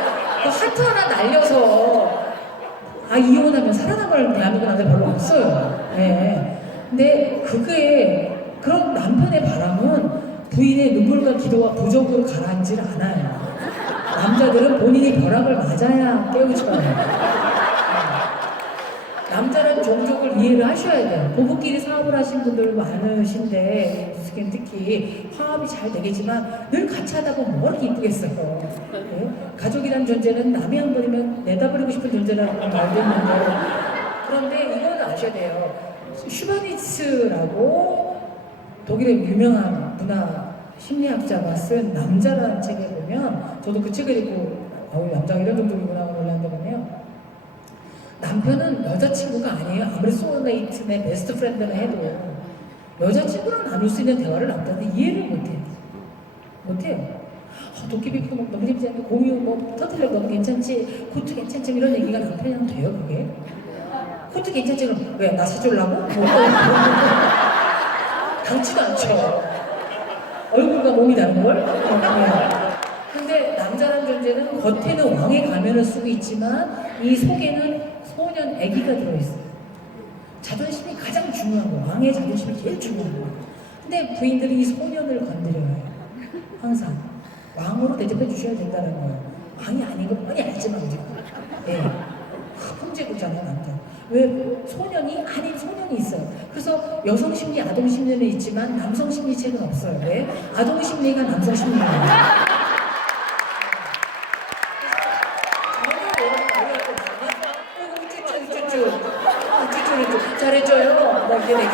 그 하트 하나 날려서 이혼하면 살아남을 대한민국 남자 별로 없어요. 네. 근데 그게 그런 남편의 바람은 부인의 눈물과 기도와 부족으로 가라앉질 않아요. 남자들은 본인이 벼락을 맞아야 깨우쳐요. 남자란 종족을 이해를 하셔야 돼요. 부부끼리 사업을 하신 분들 많으신데 특히 화합이 잘 되겠지만 늘 같이 하다 보면 뭐 이렇게 이쁘겠어요. 네? 가족이란 존재는 남이 한 번이면 내다버리고 싶은 존재라는 걸 알고 있는데 그런데 이건 아셔야 돼요. 슈바니츠라고 독일의 유명한 문화 심리학자가 쓴 남자라는 책에 보면 저도 그 책을 읽고 남자가 이런 종족이구나 놀랐는데 보면 남편은 여자친구가 아니에요. 아무리 소울메이트네 베스트 프렌드나 해도 여자친구랑 나눌 수 있는 대화를 남자는 이해를 못해요. 도깨비 너무 재밌지 않게 공유 터틀력 너무 괜찮지 코트 괜찮지 이런 얘기가 남편이랑 돼요 그게? 코트 괜찮지 그럼 왜 나 사주려고? 당치도 않죠. 얼굴과 몸이 다른걸? 근데 남자란 존재는 겉에는 왕의 가면을 쓰고 있지만 이 속에는 소년 아기가 들어있어요. 자존심이 가장 중요한 거. 왕의 자존심이 제일 중요한 거. 근데 부인들이 이 소년을 건드려요. 항상 왕으로 대접해 주셔야 된다는 거예요. 왕이 아닌 거 뻔히 알지만 우리가. 예. 형제구잖아요 남자. 왜 소년이 아닌 소년이 있어요. 그래서 여성 심리, 아동 심리는 있지만 남성 심리 책은 없어요. 왜? 아동 심리가 남성 심리예요. 잘해줘요. 뭐 이렇게 되게.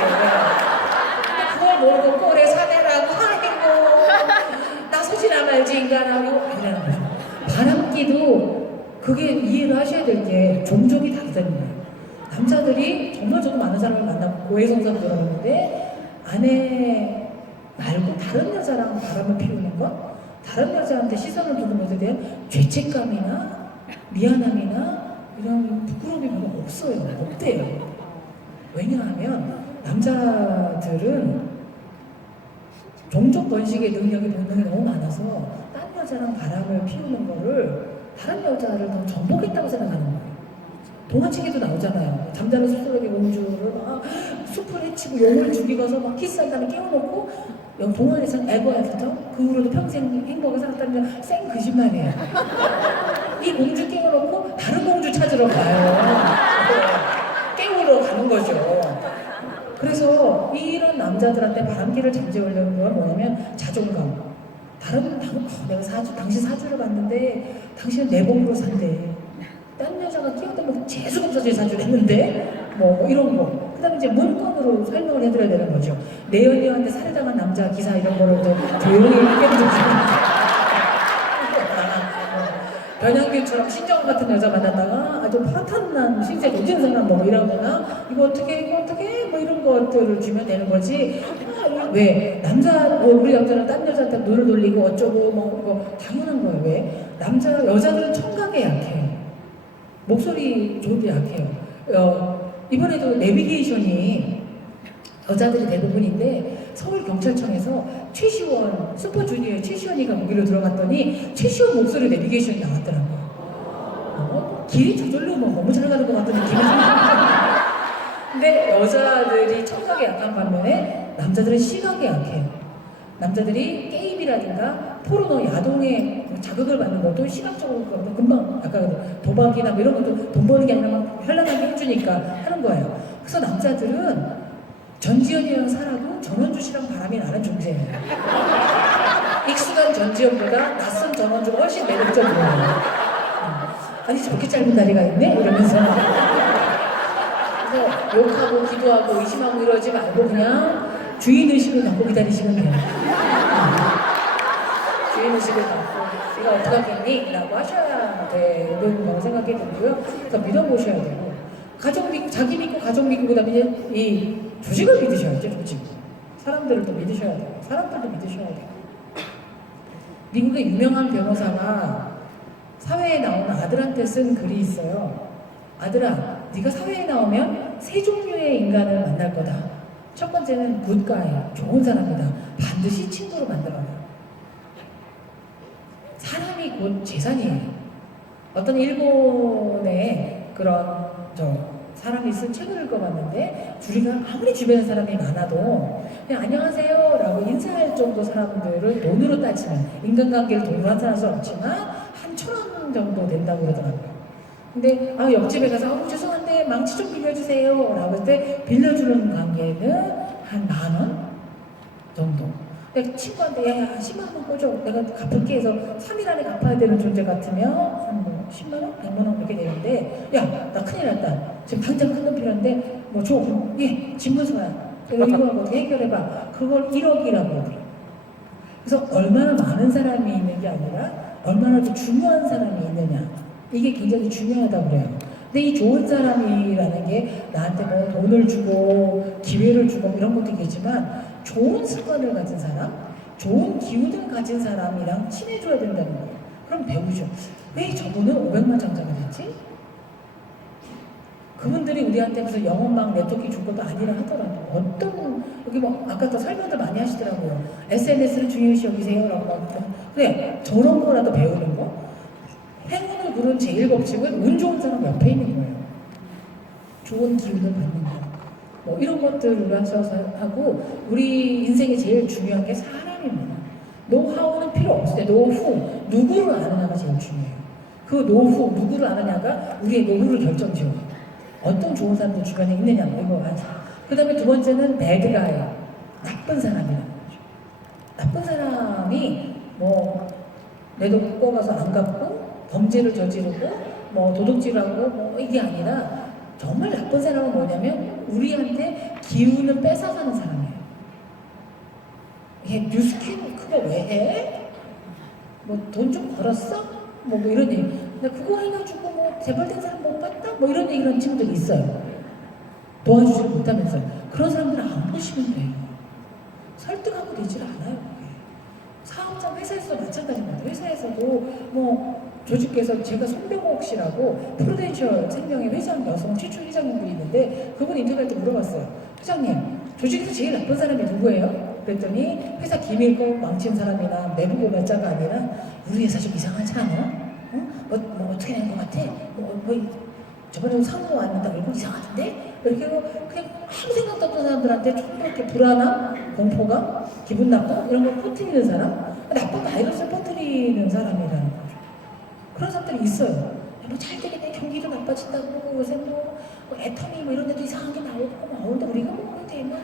그걸 모르고 꼴에 사내라고 아이고 나 소진하면 알지 인간하고 이러는 거죠. 바람기도 그게 이해를 하셔야 될 게 종족이 다르다는 거예요. 남자들이 정말 저도 많은 사람을 만나고 고해성사도 들어봤는데 아내 말고 다른 여자랑 바람을 피우는 것, 다른 여자한테 시선을 두는 것에 대한 죄책감이나 미안함이나 이런 부끄러움이 별로 없어요. 없대요. 왜냐하면 남자들은 종족 번식의 능력이 본능이 너무 많아서 딴 여자랑 바람을 피우는 거를 다른 여자를 더 정복했다고 생각하는 거예요. 동화책에도 나오잖아요. 잠자는 숲속의 공주를 막 숲을 헤치고 용을 죽이고서 막 키스한 다음에 깨워놓고 동화에서는 에버 애프터 그 후로도 평생 행복하게 살았다는 생 거짓말이에요. 이 공주 깨워놓고 다른 공주 찾으러 가요. 깨우러 가는 거죠. 그래서 이런 남자들한테 바람기를 잠재우려는 건 뭐냐면 자존감. 내가 당신 사주를 봤는데 당신은 내 몸으로 산대. 딴 여자가 끼어들면 재수가 없어질 사주를 했는데 뭐 이런 거. 그 다음에 이제 문건으로 설명을 해드려야 되는 거죠. 내 연녀한테 살해당한 남자 기사 이런 거를 조용히 깨주죠. 변양규처럼 신정 같은 여자 만났다가 아주 파탄난 신세 노진 사람 뭐 이러거나 이거 어떻게 뭐 이런 것들을 주면 되는 거지. 왜 우리 남자는 딴 여자한테 눈을 돌리고 어쩌고 뭐 이거 당연한 거예요. 왜 여자들은 청각에 약해요. 목소리 좋은데 약해요. 이번에도 내비게이션이 여자들이 대부분인데 서울경찰청에서 최시원 슈퍼주니어의 최시원이가 거기로 들어갔더니 최시원 목소리 내비게이션이 나왔더라고요. 길이 저절로 너무 잘 가는 것 같은 느낌이 근데 여자들이 청각에 약한 반면에 남자들은 시각에 약해요. 남자들이 게임이라든가 포르노, 야동에 자극을 받는 것도 시각적으로 금방 약간 도박이나 뭐 이런 것도 돈 버는 게 아니라 막 현란하게 해주니까 하는 거예요. 그래서 남자들은 전지현이랑 살아도 전원주 씨랑 바람이 나는 존재예요. 익숙한 전지현보다 낯선 전원주가 훨씬 매력적이에요. 아니 저렇게 짧은 다리가 있네? 이러면서 그래서 욕하고 기도하고 의심하고 이러지 말고 그냥 주인의식을 갖고 기다리시면 돼요. 주인의식을 갖고 네가 어떡하겠니? 라고 하셔야 되는 거라고 생각이 들고요. 그래서 믿어보셔야 되고 자기 믿고 가족 믿고 그 다음에 이 조직을 믿으셔야죠. 조직. 사람들을 또 믿으셔야 돼요. 사람들도 믿으셔야 돼요. 미국의 유명한 변호사가 사회에 나오는 아들한테 쓴 글이 있어요. 아들아, 네가 사회에 나오면 세 종류의 인간을 만날 거다. 첫 번째는 굿가이, 좋은 사람이다. 반드시 친구로 만들어라. 사람이 곧 재산이에요. 어떤 일본의 그런 사람이 쓴 책을 읽어봤는데, 우리가 아무리 주변에 사람이 많아도 그냥 안녕하세요 라고 인사할 정도 사람들을 돈으로 따지면, 인간관계를 돈으로 환산할 수 없지만 한 1,000원 정도 된다고 그러더라고요. 근데 옆집에 가서 죄송한데 망치 좀 빌려주세요 라고 할 때 빌려주는 관계는 한 10,000원 정도. 내가 친구한테 야 10만 원만 꿔줘, 내가 갚을게 해서 3일 안에 갚아야 되는 존재 같으면 한 10만 원? 100만 원 이렇게 되는데, 야 나 큰일 났다, 지금 당장 큰 돈 필요한데 뭐 줘. 예, 집문서야, 이거 하고 어떻게 해결해봐. 그걸 1억이라고 하더라고요. 그래서 얼마나 많은 사람이 있는 게 아니라 얼마나 더 중요한 사람이 있느냐, 이게 굉장히 중요하다고 그래요. 근데 이 좋은 사람이라는 게 나한테 뭐 돈을 주고 기회를 주고 이런 것도 있겠지만, 좋은 습관을 가진 사람, 좋은 기운을 가진 사람이랑 친해져야 된다는 거예요. 그럼 배우죠. 왜 저분은 500만 장자가 됐지? 그분들이 우리한테 무슨 영업망 네트워킹 줄 것도 아니라 하더라도, 어떤 여기 뭐 아까 또 설명들 많이 하시더라고요. SNS를 중요시 여기세요 라고 막. 그래, 저런 거라도 배우는 거. 행운을 부른 제1법칙은 운 좋은 사람 옆에 있는 거예요. 좋은 기운을 받는 거. 뭐 이런 것들을 하셔서 하고, 우리 인생에 제일 중요한 게 사람입니다. 노하우는 필요 없을 때 노후, 누구를 아느냐가 제일 중요해요. 그 노후, 누구를 아느냐가 우리의 노후를 결정지어요. 어떤 좋은 사람들 주변에 있느냐, 뭐 이거 하죠. 그 다음에 두 번째는 배드가이, 나쁜 사람이라는 거죠. 나쁜 사람이 뭐 내 돈 뽑아서 안 갚고 범죄를 저지르고 뭐 도둑질하고 뭐 이게 아니라, 정말 나쁜 사람은 뭐냐면 우리한테 기운을 뺏어가는 사람이에요. 얘 뉴스킨 그거 왜 해? 뭐 돈 좀 벌었어? 뭐 이런 얘기. 근데 그거 해가지고 뭐 재벌된 사람 못 봤다? 뭐 이런 얘기를 하는 친구들이 있어요. 도와주지 못하면서. 그런 사람들은 안 보시면 돼요. 설득하고 되질 않아요. 사업장 회사에서 마찬가지입니다. 회사에서도 뭐 조직에서 제가 손병옥 씨라고 프루덴셜 생명의 회장, 여성 최초 회장님이 있는데, 그분 인터뷰할 때 물어봤어요. 회장님, 조직에서 제일 나쁜 사람이 누구예요? 그랬더니 회사 기밀법 망친 사람이나 내부 고발자가 아니라 우리 회사 좀 이상하지 않아? 뭐 어떻게 된 것 같아? 저번에 상무 왔는데 얼굴 이상하던데? 이렇게 그냥 아무 생각도 없던 사람들한테 좀 이렇게 불안함, 공포감, 기분 나빠 이런 걸 퍼뜨리는 사람, 나쁜 바이러스를 퍼뜨리는 사람이라는 거죠. 그런 사람들이 있어요. 뭐 잘 되겠네, 경기도 나빠진다고, 요새 뭐 애터미 뭐 이런 데도 이상한 게 나오고, 근데 우리가 뭐 대만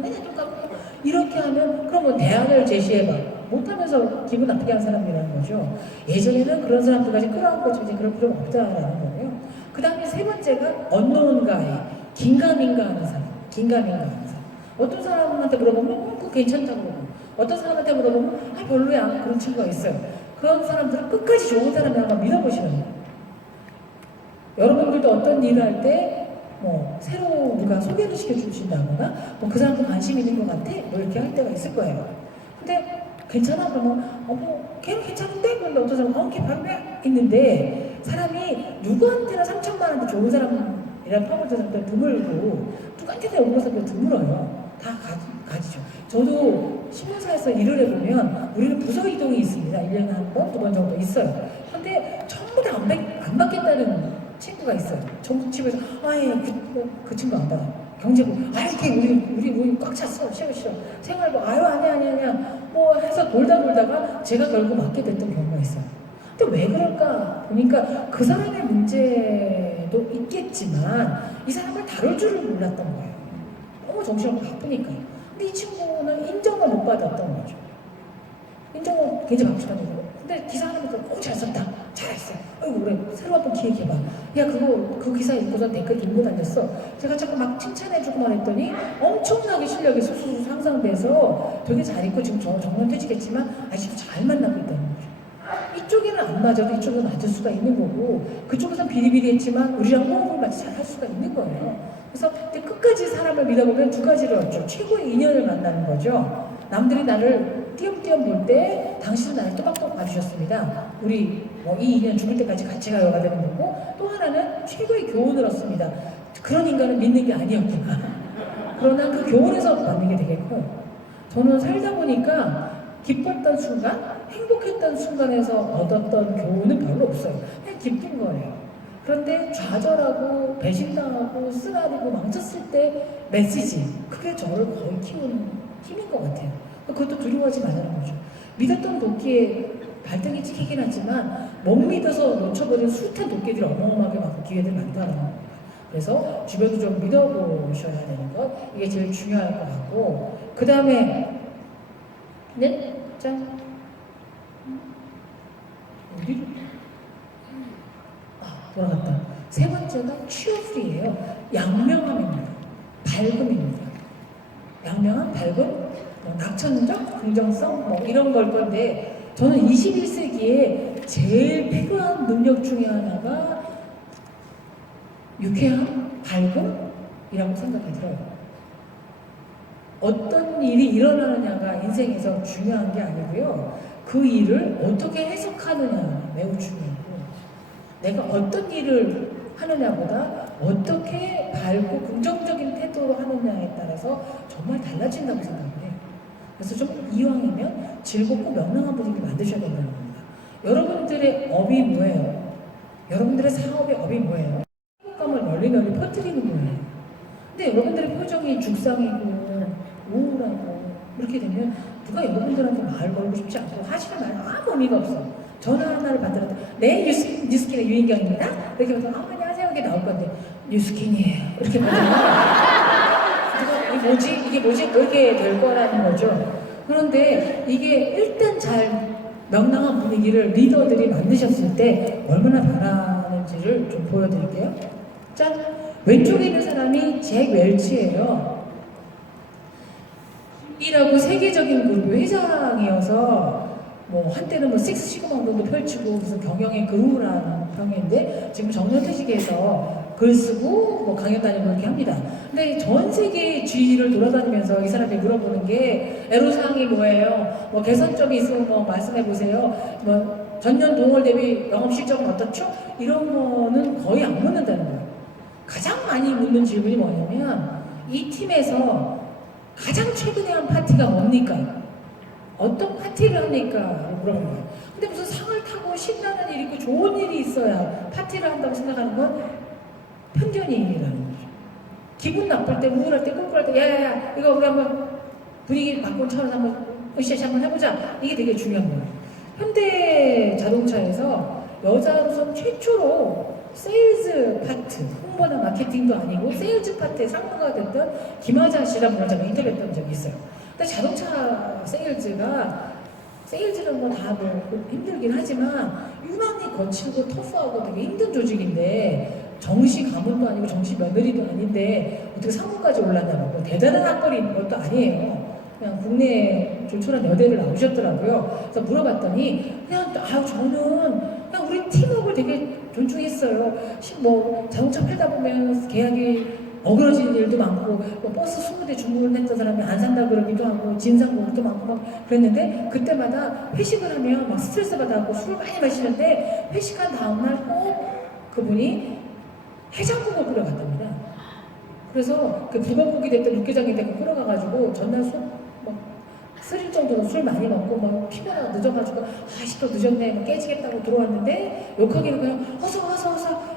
맨날 똑같고 이렇게 하면, 그럼 뭐 대안을 제시해봐. 못하면서 기분 나쁘게 한 사람이라는 거죠. 예전에는 그런 사람들까지 끌어안고 이제 그럴 필요가 없다라는 거예요. 그 다음에 세 번째가 언노운가이, 긴가민가 하는 사람. 긴가민가 하는 사람. 어떤 사람한테 물어보면 그거 괜찮다고 그러고, 어떤 사람한테 물어보면 별로야, 그런 친구가 있어요. 그런 사람들은 끝까지 좋은 사람이 한번 믿어보시는 거예요. 여러분들도 어떤 일을 할 때 뭐 새로 누가 소개를 시켜주신다거나 뭐 그 사람도 관심 있는 것 같아, 뭐 이렇게 할 때가 있을 거예요. 근데 괜찮아? 그러면 걔는 괜찮은데? 그런데 어떤 사람은 걔 반대 있는데, 사람이 누구한테나 3천만 원대 좋은 사람이라는 평을 드는 사람들 드물고, 누구한테나 없는 사람들 드물어요. 다 가지죠. 저도 신문사에서 일을 해보면 우리는 부서 이동이 있습니다. 1년에 한 번, 2번 정도 있어요. 근데 전부 다 안 받겠다는 친구가 있어요. 정치부에서 그 친구 안 받아. 경제부 우리 꽉 찼어, 싫어. 생활부 아니야 뭐 해서 돌다가 제가 결국 맡게 됐던 경우가 있어요. 근데 왜 그럴까 보니까 그 사람의 문제도 있겠지만 이 사람을 다룰 줄을 몰랐던 거예요. 너무 정신없고 바쁘니까. 근데 이 친구는 인정을 못 받았던 거죠. 인정은 굉장히 바쁘다고. 근데 기사 하는 것도 잘 썼다, 잘했어, 아이고 그래, 새로 한번 기획해봐. 야 그 기사 읽고서 댓글 읽고 다녔어. 제가 자꾸 막 칭찬해주고만 했더니 엄청나게 실력이 수수수 상상돼서 되게 잘 읽고 지금 정년 퇴직했지만 아직도 잘 만나고 있다는 거죠. 이쪽에는 안 맞아도 이쪽은 맞을 수가 있는 거고, 그쪽에선 비리비리했지만 우리랑 호흡을 맞이 잘 할 수가 있는 거예요. 그래서 끝까지 사람을 믿어보면 두 가지를 얻죠. 최고의 인연을 만나는 거죠. 남들이 나를 띄엄띄엄 볼 때 당신은 나를 또박또박 봐주셨습니다. 우리 이 인연 죽을 때까지 같이 가요가 되는 거고, 또 하나는 최고의 교훈을 얻습니다. 그런 인간은 믿는 게 아니었구나. 그러나 그 교훈에서 받는 게 되겠고, 저는 살다 보니까 기뻤던 순간, 행복했던 순간에서 얻었던 교훈은 별로 없어요. 그냥 기쁜 거예요. 그런데 좌절하고 배신당하고 쓰라리고 망쳤을 때 메시지, 그게 저를 거의 키우는 힘인 것 같아요. 그것도 두려워하지 말라는 거죠. 믿었던 도끼에 발등이 찍히긴 하지만 못 믿어서 놓쳐버린 숱한 도끼들이 어마어마하게 많고 기회들이 많다는 거. 그래서 주변도 좀 믿어보셔야 되는 것, 이게 제일 중요할 것 같고, 그 다음에 네? 짠. 어디로? 돌아갔다. 세 번째가 cheerful이에요. 양명함입니다. 밝음입니다. 양명함, 밝음, 낙천적, 긍정성, 이런 걸 건데, 저는 21세기에 제일 필요한 능력 중에 하나가 유쾌함, 밝음이라고 생각이 들어요. 어떤 일이 일어나느냐가 인생에서 중요한 게 아니고요. 그 일을 어떻게 해석하느냐가 매우 중요해요. 내가 어떤 일을 하느냐보다 어떻게 밝고 긍정적인 태도로 하느냐에 따라서 정말 달라진다고 생각해요. 그래서 좀 이왕이면 즐겁고 명랑한 분위기 만드셔야 된다는 겁니다. 여러분들의 업이 뭐예요? 여러분들의 사업의 업이 뭐예요? 행복감을 널리 퍼뜨리는 거예요. 근데 여러분들의 표정이 죽상이고 우울하고 이렇게 되면 누가 여러분들한테 말 걸고 싶지 않고 하시는 말은 아무 의미가 없어. 전화 하나를 받더라도 네 뉴스킨의 유인경입니다. 이렇게 해서 안녕하세요 이게 나올 건데 뉴스킨이에요. 이렇게 받으면 이게 뭐지 이렇게 될 거라는 거죠. 그런데 이게 일단 잘 명랑한 분위기를 리더들이 만드셨을 때 얼마나 변하는지를 좀 보여드릴게요. 짠! 왼쪽에 있는 사람이 잭 웰치예요. 이라고 세계적인 그룹의 회장이어서 한때는 식스 시그마 운동도 펼치고 무슨 경영의 그루라는 평인데 지금 정년퇴직해서 글 쓰고 강연 다니고 이렇게 합니다. 근데 전 세계 주위를 돌아다니면서 이 사람들이 물어보는 게 애로사항이 뭐예요? 개선점이 있으면 말씀해 보세요. 전년 동월 대비 영업 실적은 어떻죠? 이런 거는 거의 안 묻는다는 거예요. 가장 많이 묻는 질문이 뭐냐면 이 팀에서 가장 최근에 한 파티가 뭡니까? 어떤 파티를 합니까? 물어보는 거예요. 근데 무슨 상을 타고 신나는 일이 있고 좋은 일이 있어야 파티를 한다고 생각하는 건 편견이라는 거죠. 기분 나쁠 때, 우울할 때, 꿀꿀할 때, 야야야, 이거 우리 한번 분위기 바꾼 차원에서 한번 으쌰으쌰 한번 해보자. 이게 되게 중요한 거예요. 현대 자동차에서 여자로서 최초로 세일즈 파트, 홍보나 마케팅도 아니고 세일즈 파트에 상무가 됐던 김하자 씨라는 분을 제가 인터뷰했던 적이 있어요. 근데 자동차 세일즈는 다 힘들긴 하지만 유난히 거칠고 터프하고 되게 힘든 조직인데 정시 가문도 아니고 정시 며느리도 아닌데 어떻게 상무까지 올랐냐고 대단한 학벌이 있는 것도 아니에요. 그냥 국내에 조촐한 여대를 나오셨더라고요. 그래서 물어봤더니 저는 그냥 우리 팀워크를 되게 존중했어요. 자동차 팔다 보면 계약이 어그러지는 일도 많고 버스 20대 주문을 했던 사람이 안 산다 그러기도 하고 진상공도 많고 막 그랬는데 그때마다 회식을 하면 막 스트레스 받아갖고 술을 많이 마시는데 회식한 다음날 꼭 그분이 해장국을 끓여갔답니다. 그래서 그 북어국이 됐던 육개장이 되고 끓여가가지고 전날 쓰릴 정도로 술 많이 먹고 피곤하고 늦어가지고 또 늦었네 깨지겠다고 들어왔는데 욕하기는 그냥 어서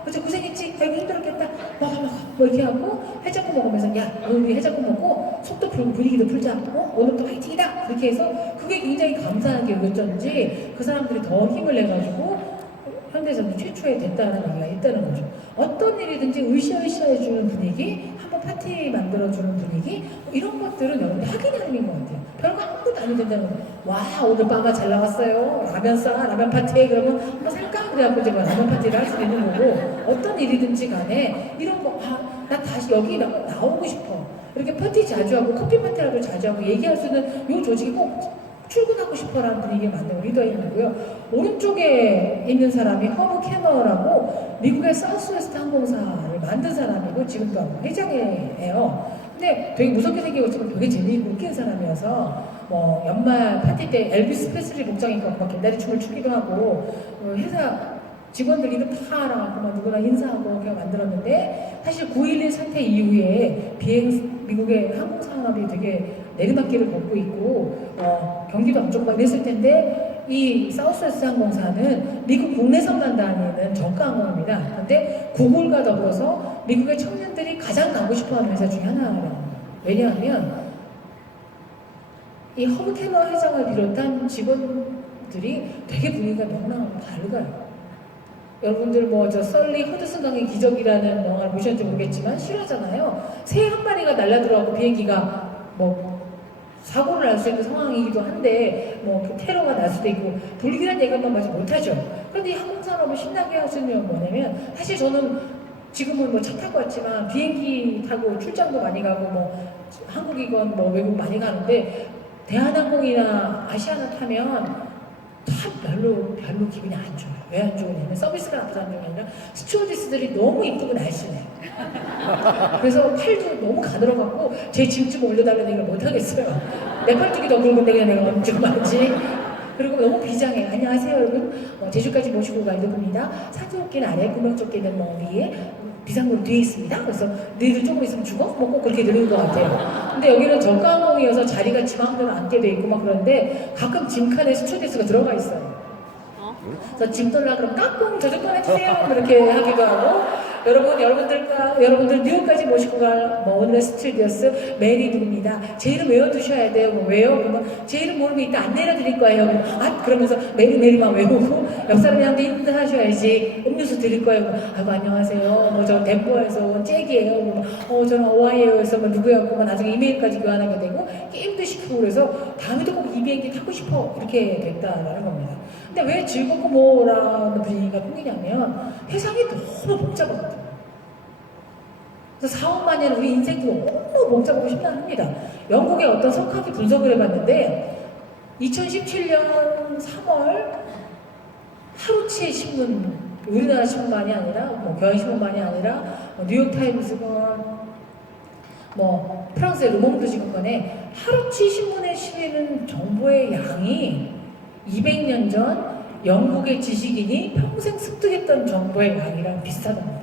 어제 고생했지 아이고 힘들었겠다 먹어 이렇게 하고 해장국 먹으면서 야 오늘 우리 해장국 먹고 속도 풀고 분위기도 풀자 오늘 또 화이팅이다 이렇게 해서 그게 굉장히 감사하게 여겼던지 그 사람들이 더 힘을 내가지고 현대에서는 최초에 됐다는 얘기가 있다는 거죠. 어떤 일이든지 으쌰으쌰해주는 분위기, 한번 파티 만들어주는 분위기, 이런 것들은 여러분들 하긴 하는 것 같아요. 별거 아무것도 안 된다는 거예요. 와, 오늘 빵가 잘 나왔어요. 라면 파티에 그러면 한번 살까? 그래갖고 제가 라면 파티를 할 수 있는 거고, 어떤 일이든지 간에 이런 거, 나 다시 여기 나오고 싶어. 이렇게 파티 자주 하고, 커피 파티라도 자주 하고, 얘기할 수 있는 이 조직이 꼭 출근하고 싶어라는 분위기에 맞는 리더이고요. 오른쪽에 있는 사람이 허브 캐너라고 미국의 사우스웨스트 항공사를 만든 사람이고 지금도 회장이에요. 근데 되게 무섭게 생기고 지금 되게 재미있고 웃긴 사람이어서 연말 파티 때 엘비스 프레슬리 복장 입고 막 개다리 춤을 추기도 하고 회사 직원들 이름 다 알아갖고 누구나 인사하고 그렇게 만들었는데 사실 9.11 사태 이후에 미국의 항공 산업이 되게 내리막길을 걷고 있고 경기도 안 좋고 막 이랬을 텐데 이 사우스웨스트 항공사는 미국 국내선만 다니는 저가 항공입니다. 그런데 구글과 더불어서 미국의 청년들이 가장 가고 싶어하는 회사 중에 하나예요. 왜냐하면 이 허브 캐머 회장을 비롯한 직원들이 되게 분위기가 너무나 밝아요. 여러분들 뭐 저 썰리 허드슨 강의 기적이라는 영화를 보셨는지 모르겠지만 실화잖아요. 새 한 마리가 날아들어가고 비행기가 뭐 사고를 날 수 있는 상황이기도 한데 뭐 테러가 날 수도 있고 불길한 예감만 마치 못하죠. 그런데 이 항공산업을 신나게 하시는 건 뭐냐면 사실 저는 지금은 뭐 차 타고 왔지만 비행기 타고 출장도 많이 가고 뭐 한국이건 뭐 외국 많이 가는데 대한항공이나 아시아나 타면 참 별로 기분이 안 좋아요. 왜 안 좋으냐면 서비스가 나쁘다는 게 아니라 스튜어디스들이 너무 이쁘고 날씬해요. 그래서 팔도 너무 가늘어갖고 제 짐 좀 올려달라는 얘기를 못하겠어요. 내 팔뚝이 더 굵은데 그냥 내가 엄청 많지. 그리고 너무 비장해. 안녕하세요 여러분. 제주까지 모시고 갈 누구입니다. 사두어깨는 아래, 구명조끼는 뭐 위에, 비상구는 뒤에 있습니다. 그래서 너희들 조금 있으면 죽어? 뭐 꼭 그렇게 들리는 것 같아요. 근데 여기는 저가항공이어서 자리가 지 마음대로 앉게 돼 있고 막 그런데 가끔 짐칸에 스튜어디스가 들어가 있어요. 그래서 짐 떨라 그러면 까꿍 저 좀 꺼내주세요 이렇게 하기도 하고 여러분들 뉴욕까지 모시고 갈 오늘의 스튜디오스 메리 누구입니다. 제 이름 외워두셔야 돼요. 뭐 왜요? 그러면 제 이름 모르면 이따 안 내려드릴 거예요. 그러면서 메리만 외우고 옆 사람한테 인사하셔야지 음료수 드릴 거예요. 아이고 안녕하세요. 뭐 저 덴버에서 온 잭이에요. 저는 오하이오에서 뭐 누구야. 뭐 나중에 이메일까지 교환하게 되고 게임도 시키고 그래서 다음에도 꼭 이 비행기 타고 싶어 이렇게 됐다라는 겁니다. 근데 왜 즐겁고 뭐라는 분위기가 생기냐면 세상이 너무 복잡하거든요. 그래서 4억 만년 우리 인생도 너무 복잡하고 심란합니다. 영국의 어떤 석학이 분석을 해봤는데 2017년 3월 하루치 신문, 우리나라 신문만이 아니라 뭐 경향신문만이 아니라 뉴욕타임스건 뭐 프랑스의 르몽드 지구건에 하루치 신문에 실리는 정보의 양이 200년 전 영국의 지식인이 평생 습득했던 정보의 양이랑 비슷하답니다.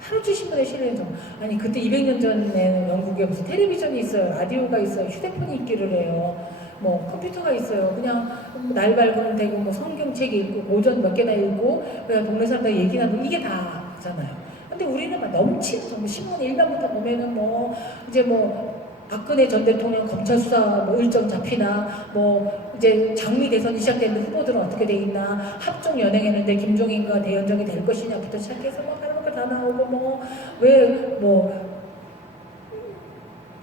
하루치 신문에 실리는 정보. 아니 그때 200년 전에는 영국에 무슨 텔레비전이 있어요. 라디오가 있어요. 휴대폰이 있기를 해요. 뭐 컴퓨터가 있어요. 그냥 날 밝으면 되고 뭐 성경책 읽고 오전 몇 개나 읽고 그냥 동네 사람들 얘기 나누고 이게 다잖아요. 근데 우리는 막 넘치는 정보 신문 일면부터 보면은 뭐 이제 뭐 박근혜 전 대통령 검찰 수사 뭐 일정 잡히나 뭐 이제 장미 대선이 시작됐는데 후보들은 어떻게 돼 있나 합종 연행했는데 김종인과 대연정이 될 것이냐부터 시작해서 뭐 다른 거 다 나오고 뭐 왜 뭐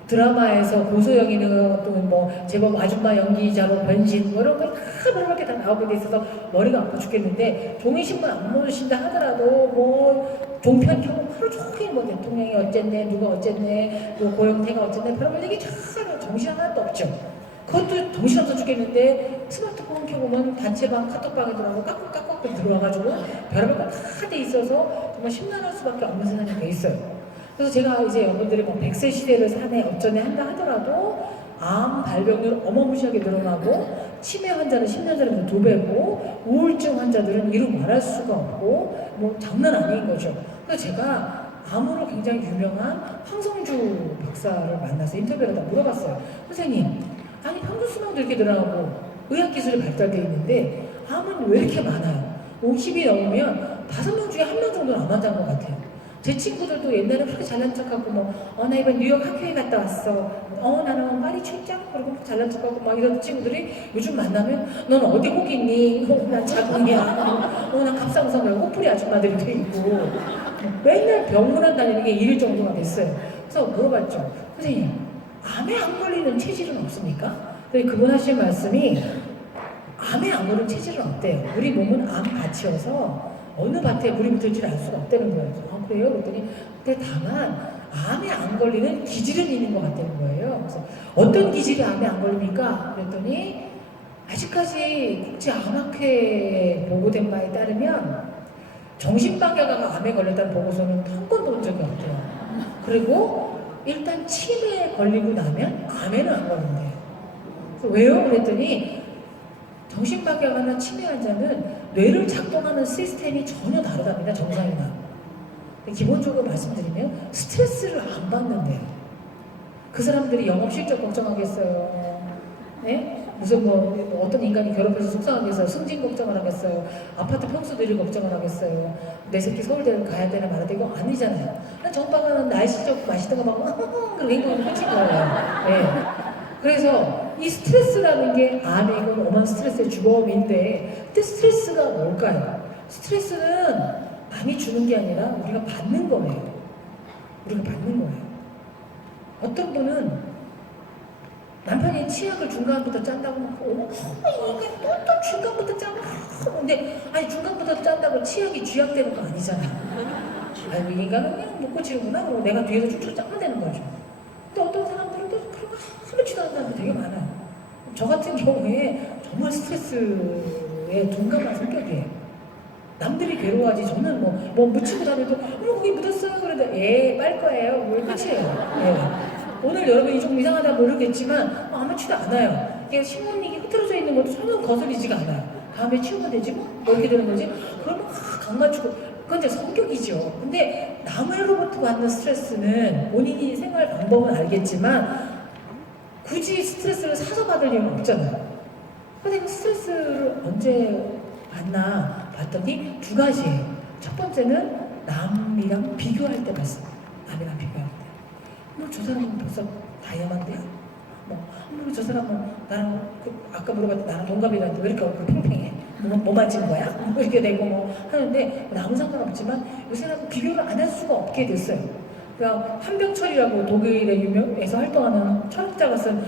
드라마에서 고소영이는 또 뭐 제법 아줌마 연기자로 변신 뭐 이런 거 그렇게 다 나오게 돼 있어서 머리가 아파 죽겠는데 종이신문 안 보신다 하더라도 뭐 종편 켜고 하루 종일 뭐 대통령이 어쨌네 누가 어쨌네 뭐 고영태가 어쨌네 별별 얘기 잘 정신 하나도 없죠. 그것도 정신없어 죽겠는데 스마트폰 켜보면 단체방 카톡방에 들어가고 깍깍깍깍 들어와가지고 별별 거 다 돼 있어서 정말 심란할 수밖에 없는 세상이 돼 있어요. 그래서 제가 이제 여러분들이 뭐 100세 시대를 사네 어쩌네 한다 하더라도 암 발병률 어마무시하게 늘어나고 치매 환자는 10년 전에 2배고 우울증 환자들은 이루 말할 수가 없고 뭐 장난 아닌 거죠. 그래서 제가 암으로 굉장히 유명한 황성주 박사를 만나서 인터뷰를 다 물어봤어요. 선생님, 아니 평균 수명도 이렇게 늘어나고 의학기술이 발달되어 있는데 암은 왜 이렇게 많아요? 50이 넘으면 5명 중에 1명 정도는 암 환자인 것 같아요. 제 친구들도 옛날에 그렇게 잘난 척하고 나 이번 뉴욕 학교에 갔다 왔어. 나는 파리 출장 그리고 잘난 척하고 막 이런 친구들이 요즘 만나면 넌 어디 혹 있니? 난 자궁이야. 난 갑상선이야. 호프리 아줌마들이 돼 있고 맨날 병원에 다니는 게 일일 정도가 됐어요. 그래서 물어봤죠. 선생님, 암에 안 걸리는 체질은 없습니까? 근데 그분 하신 말씀이 암에 안 걸리는 체질은 없대요. 우리 몸은 암밭이어서 어느 밭에 물이 묻을지를 알 수가 없다는 거예요. 그래요? 그랬더니 근데 다만 암에 안 걸리는 기질은 있는 것 같다는 거예요. 그래서 어떤 기질이 암에 안 걸립니까? 그랬더니 아직까지 국제암학회 보고된 바에 따르면 정신방야가가 암에 걸렸다는 보고서는 한 건도 본 적이 없대요. 그리고 일단 치매에 걸리고 나면 암에는 안 걸린대요. 그래서 왜요? 그랬더니 정신박약하나 치매 환자는 뇌를 작동하는 시스템이 전혀 다르답니다. 정상이나. 기본적으로 말씀드리면 스트레스를 안 받는데요. 그 사람들이 영업 실적 걱정하겠어요. 네? 무슨 뭐 어떤 인간이 괴롭혀서 속상하겠어요. 승진 걱정을 하겠어요. 아파트 평수들이 걱정을 하겠어요. 내 새끼 서울대를 가야 되나 말아야 되고 아니잖아요. 전방은 날씨 좋고 맛있던 거 먹고 그리고 행동하면 끝인 거예요. 네. 그래서 이 스트레스라는 게 암에 이건 오만 스트레스의 주범인데 근데 스트레스가 뭘까요? 스트레스는 남이 주는 게 아니라 우리가 받는 거예요. 우리가 받는 거예요. 어떤 분은 남편이 치약을 중간부터 짠다고 이게 또 중간부터 짜고 근데 아니 중간부터 짠다고 치약이 쥐약되는 거 아니잖아요. 아니 이 인간은 그냥 못 고치는구나. 그리고 내가 뒤에서 쭉쭉 짜면 되는 거죠. 근데 어떤 사람들은 또 그런 거 아무렇지도 않은 사람들 되게 많아요. 저 같은 경우에 정말 스트레스에 둔감한 성격이에요. 남들이 괴로워하지 저는 뭐 묻히고 다녀도 거기 묻었어요 그래도 빨 거예요. 뭘 끝이에요. 예. 오늘 여러분이 좀 이상하다 모르겠지만 아무렇지도 않아요. 이게 신문이 흐트러져 있는 것도 전혀 거슬리지가 않아요. 다음에 치우면 되지 뭐 이렇게 되는 거지. 그러면 각 맞추고 그건 이제 성격이죠. 근데 남으로부터 받는 스트레스는 본인이 생활 방법은 알겠지만 굳이 스트레스를 사서 받을 이유는 없잖아요. 근데 그 스트레스를 언제 받나 봤더니 두 가지예요. 첫 번째는 남이랑 비교할 때 봤어요. 남이랑 비교할 때. 저 사람은 벌써 다이아몬드야? 저 사람은 나랑 아까 물어봤더니 나랑 동갑이라는데 왜 이렇게 얼굴 팽팽해? 뭐 맞은 거야? 이렇게 되고 하는데 아무 상관없지만 요새는 비교를 안 할 수가 없게 됐어요. 그러니까 한병철이라고 독일에 유명해서 활동하는 철학자가 쓴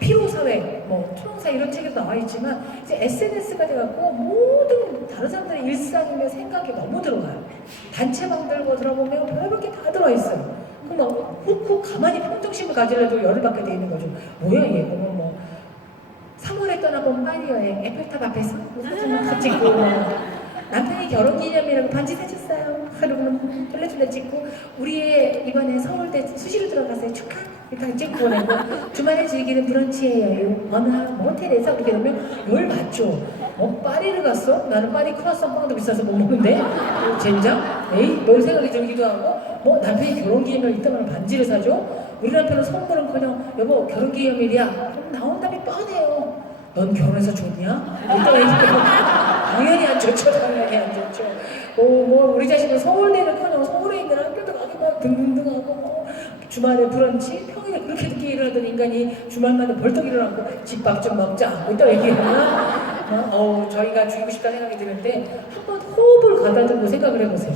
피로사회, 초롱사 이런 책에도 나와 있지만 이제 SNS가 돼갖고 모든 다른 사람들의 일상이며 생각이 너무 들어가요. 단체방 들고 들어보면 별별 게 다 들어와 있어요. 그럼 훅훅 가만히 평정심을 가지려도 열을 받게 돼 있는 거죠. 뭐야 얘? 그러면 3월에 떠나본 파리 여행 에펠탑 앞에서 사진 막 찍고 남편이 결혼기념이라고 반지 사줬어요. 그러고는 쫄래쫄래 찍고 우리의 이번에 서울대 수시로 들어가서 축하 이렇게 찍고 보내고 주말에 즐기는 브런치예요. 어느 호텔에서 이렇게 되면 열 맞죠. 파리를 갔어? 나는 파리 크루아상 빵도 비싸서 못 먹는데 젠장? 에이? 뭘 생각이 들기도 하고 남편이 결혼기념일 이따만 반지를 사줘? 우리 남편은 선물은커녕 여보 결혼기념일이야. 그럼 나온다음에 뻔해요. 넌 결혼해서 좋냐? 이따 얘기해요. 당연히 안 좋죠. 당연히 안 좋죠. 우리 자식은 서울대를커녕 서울에 있는 학교도 가고 등등등하고 주말에 브런치 평일에 그렇게 늦게 일어나던 인간이 주말마다 벌떡 일어나고 집밥 좀 먹자 이따 얘기하면 저희가 죽이고 싶다는 생각이 드는데 한번 호흡을 가다듬고 생각을 해보세요.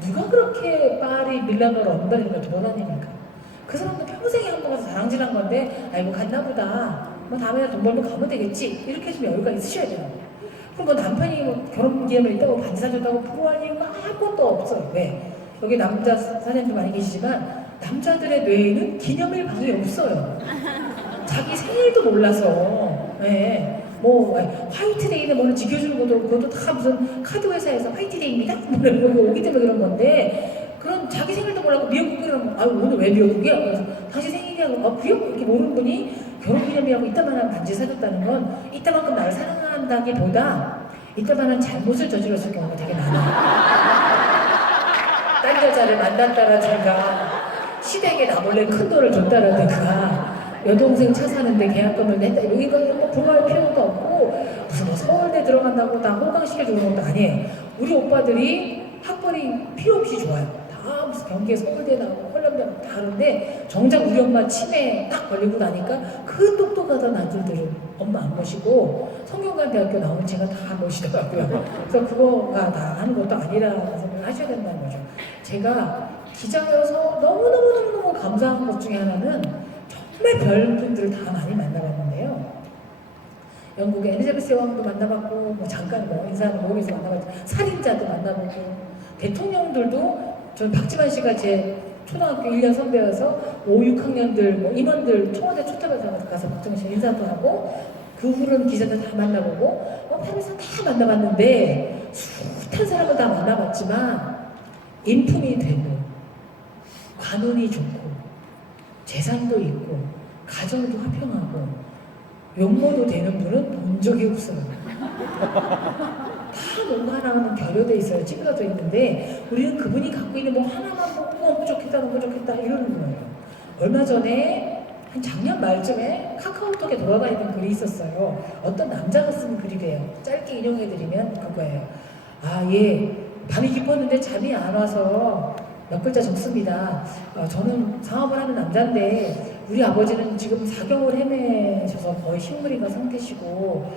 누가 그렇게 파리 밀라노로 엉덩이를 돌아다닙니까? 그 사람도 평생에 한 번 가서 다랑질한 건데 아이고 갔나 보다 다음에 돈 벌면 가면 되겠지 이렇게 좀 여유가 있으셔야 돼요. 그럼 남편이 결혼기념일 있다고 반지 사줬다고 프로할 이유가 아무것도 없어요. 왜? 여기 남자 사장님도 많이 계시지만 남자들의 뇌에는 기념일 방이 없어요. 자기 생일도 몰라서 화이트데이는 뭐는 지켜주는 것도 그것도 다 무슨 카드 회사에서 화이트데이입니다? 이러고 오기 때문에 그런 건데 그럼 자기 생일도 몰라고 미역국이라면 오늘 왜 미역국이야? 그래서 당신 생일이라고 미역국 이렇게 모르는 분이 결혼기념일하고 이따만한 반지 사줬다는 건 이따만큼 나를 사랑한다기보다 이따만한 잘못을 저질렀을 경우가 되게 많아요. 딴 여자를 만났다라든가 시댁에 나 몰래 큰 돈을 줬다라든가 여동생 차 사는데 계약금을 냈다 이건 부모할 필요도 없고 무슨 서울대 들어간다고 다 호강시켜주는 것도 아니에요. 우리 오빠들이 학벌이 필요 없이 좋아요. 다 무슨 경기에 서울대 나오고 헐렁대 나오고 다 하는데 정작 우리 엄마 치매에 딱 걸리고 나니까 그 똑똑하던 아들들은 엄마 안 모시고 성균관대학교 나온 제가 다 모시더라고요. 그래서 그거가 다 하는 것도 아니라는 생각을 하셔야 된다는 거죠. 제가 기자여서 너무너무 감사한 것 중에 하나는 정말 별분들을 다 많이 만나봤는데요. 영국의 엘리자베스 여왕도 만나봤고 잠깐 인사하는 모임에서 만나봤죠. 살인자도 만나보고 대통령들도 저 박지만 씨가 제 초등학교 1년 선배여서 5, 6학년들 임원들 청와대 초청해서 가서 박지만 씨 인사도 하고 그 후로는 기자들 다 만나보고 파리에서 다 만나봤는데 숱한 사람을 다 만나봤지만 인품이 되고 관운이 좋고 재산도 있고 가정도 화평하고 용모도 되는 분은 본 적이 없어요. 다 뭔가 하나는 결여돼 있어요. 찌그러져 있는데 우리는 그분이 갖고 있는 뭐 하나만 보고 너무 좋겠다 너무 좋겠다 이러는 거예요. 얼마 전에 한 작년 말쯤에 카카오톡에 돌아다니는 글이 있었어요. 어떤 남자가 쓴 글이래요. 짧게 인용해드리면 그거예요. 아, 예. 밤이 깊었는데 잠이 안 와서 몇 글자 적습니다. 저는 사업을 하는 남자인데 우리 아버지는 지금 사경을 헤매셔서 거의 식물인간 상태시고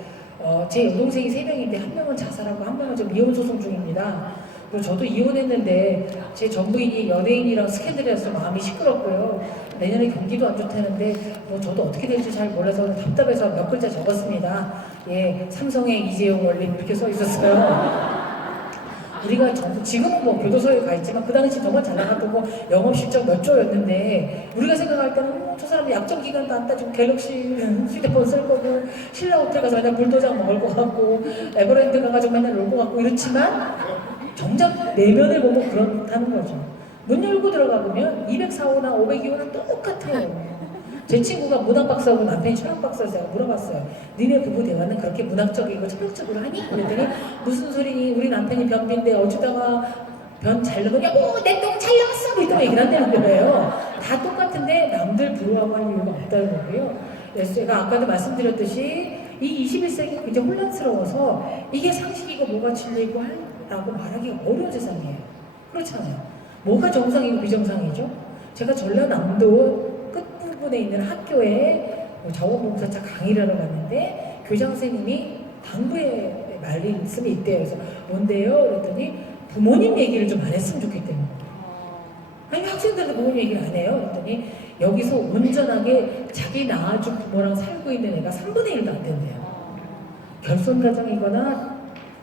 제 여동생이 3명인데 한 명은 자살하고 한 명은 지금 이혼 소송 중입니다. 그리고 저도 이혼했는데 제 전부인이 연예인이랑 스캔들이라서 마음이 시끄럽고요. 내년에 경기도 안 좋다는데 뭐 저도 어떻게 될지 잘 몰라서 답답해서 몇 글자 적었습니다. 예, 삼성의 이재용 원림 이렇게 써 있었어요. 우리가 지금은 뭐 교도소에 가 있지만 그 당시 정말 잘 나갔던 거 영업 실적 몇 조였는데 우리가 생각할 때는 저 사람이 약정 기간도 안 따지고 갤럭시 휴대폰 쓸 거고 신라 호텔 가서 맨날 불도장 먹을 것 같고 에버랜드 가가지고 맨날 놀 것 같고 이렇지만 정작 내면을 보면 그렇다는 거죠. 문 열고 들어가 보면 204호나 502호는 똑같아요. 제 친구가 문학 박사하고 남편이 철학 박사여서 제가 물어봤어요. 니네 부부 대화는 그렇게 문학적이고 철학적으로 하니? 그랬더니 무슨 소리니? 우리 남편이 변비인데 어쩌다가 변 잘 나오냐? 내 똥 잘 나왔어! 뭐 이런 얘기를 한다는 거예요. 다 똑같은데 남들 부러워하고 할 이유가 없다는 거고요. 그래서 제가 아까도 말씀드렸듯이 이 21세기가 굉장히 혼란스러워서 이게 상식이고 뭐가 진리고 라고 말하기가 어려운 세상이에요. 그렇잖아요. 뭐가 정상이고 비정상이죠? 제가 전라남도 끝부분에 있는 학교에 자원봉사차 강의를 하러 갔는데 교장 선생님이 당부의 말씀이 있대요. 그래서 뭔데요? 그랬더니 부모님 얘기를 좀 안 했으면 좋겠대요. 아니 학생들도 부모님 얘기를 안 해요. 그랬더니 여기서 온전하게 자기 낳아준 부모랑 살고 있는 애가 3분의 1도 안 된대요. 결손 가정이거나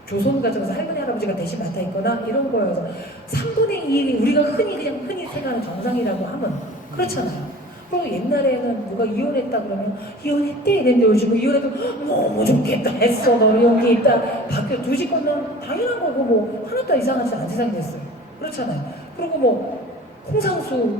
조손 가정에서 할머니 할아버지가 대신 맡아 있거나 이런 거여서 3분의 1이 우리가 흔히 생각하는 정상이라고 하면 그렇잖아요. 그리고 옛날에는 누가 이혼했다 그러면 이혼했대 이랬는데 요즘은 이혼해도 너무 좋겠다 했어 너 여기 있다 바뀌어 두 집 건너면 당연한 거고 뭐 하나도 이상하지 않은 세상이 됐어요. 그렇잖아요. 그리고 뭐 홍상수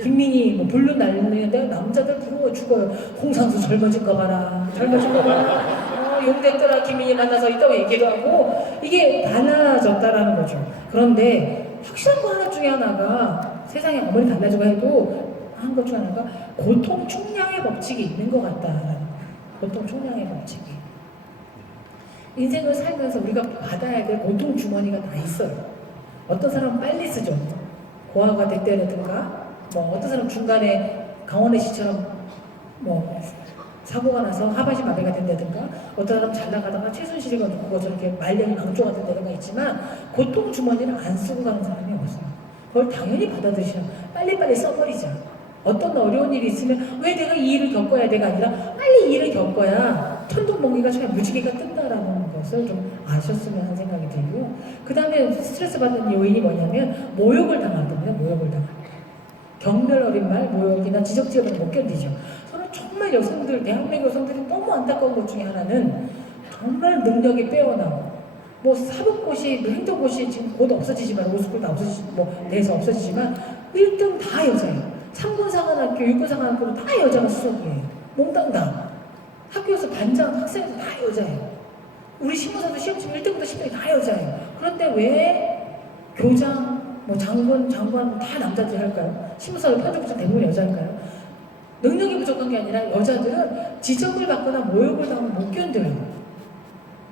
김민희 뭐 불륜 날리는데 남자들 부러워 죽어요. 홍상수 젊어진 거 봐라 젊어진 거 봐라 용됐더라 김민희 만나서 있다고 얘기도 하고 이게 달라졌다라는 거죠. 그런데 확실한 거 하나 중에 하나가 세상에 아무리 달라지고 해도 한 것 중 하나가 고통 총량의 법칙이 있는 것 같다라는 고통 총량의 법칙이 인생을 살면서 우리가 받아야 될 고통 주머니가 다 있어요. 어떤 사람은 빨리 쓰죠. 고아가 됐다든가 뭐 어떤 사람은 중간에 강원래 씨처럼 뭐 사고가 나서 하반신 마비가 된다든가 어떤 사람은 잘 나가다가 최순실이가 누구고 저렇게 말년이 망조가 된다든가 있지만 고통 주머니를 안 쓰고 가는 사람이 없어요. 그걸 당연히 받아들이시면 빨리빨리 써버리자. 어떤 어려운 일이 있으면 왜 내가 이 일을 겪어야 돼가 아니라 빨리 이 일을 겪어야 천둥번개가 잘 무지개가 뜬다라는 것을 좀 아셨으면 하는 생각이 들고요. 그 다음에 스트레스 받는 요인이 뭐냐면 모욕을 당할 때입니다. 모욕을 당할 때. 경멸 어린 말, 모욕이나 지적지적은 못 견디죠. 저는 정말 여성들, 대한민국 여성들이 너무 안타까운 것 중에 하나는 정말 능력이 빼어나고 뭐 사법고시, 행정고시 지금 곧 없어지지만 로스쿨 다 뭐 내에서 없어지지만 1등 다 여자예요. 3군 상관학교, 6군 상관학교는 다 여자가 수석이에요. 몽땅 다. 학교에서 반장, 학생도 다 여자예요. 우리 신문사도 시험치면 1등부터 10등이 다 여자예요. 그런데 왜 교장, 뭐 장관 다 남자들이 할까요? 신문사도 편집부장 대부분 여자일까요? 능력이 부족한 게 아니라 여자들은 지적을 받거나 모욕을 당하면 못 견뎌요.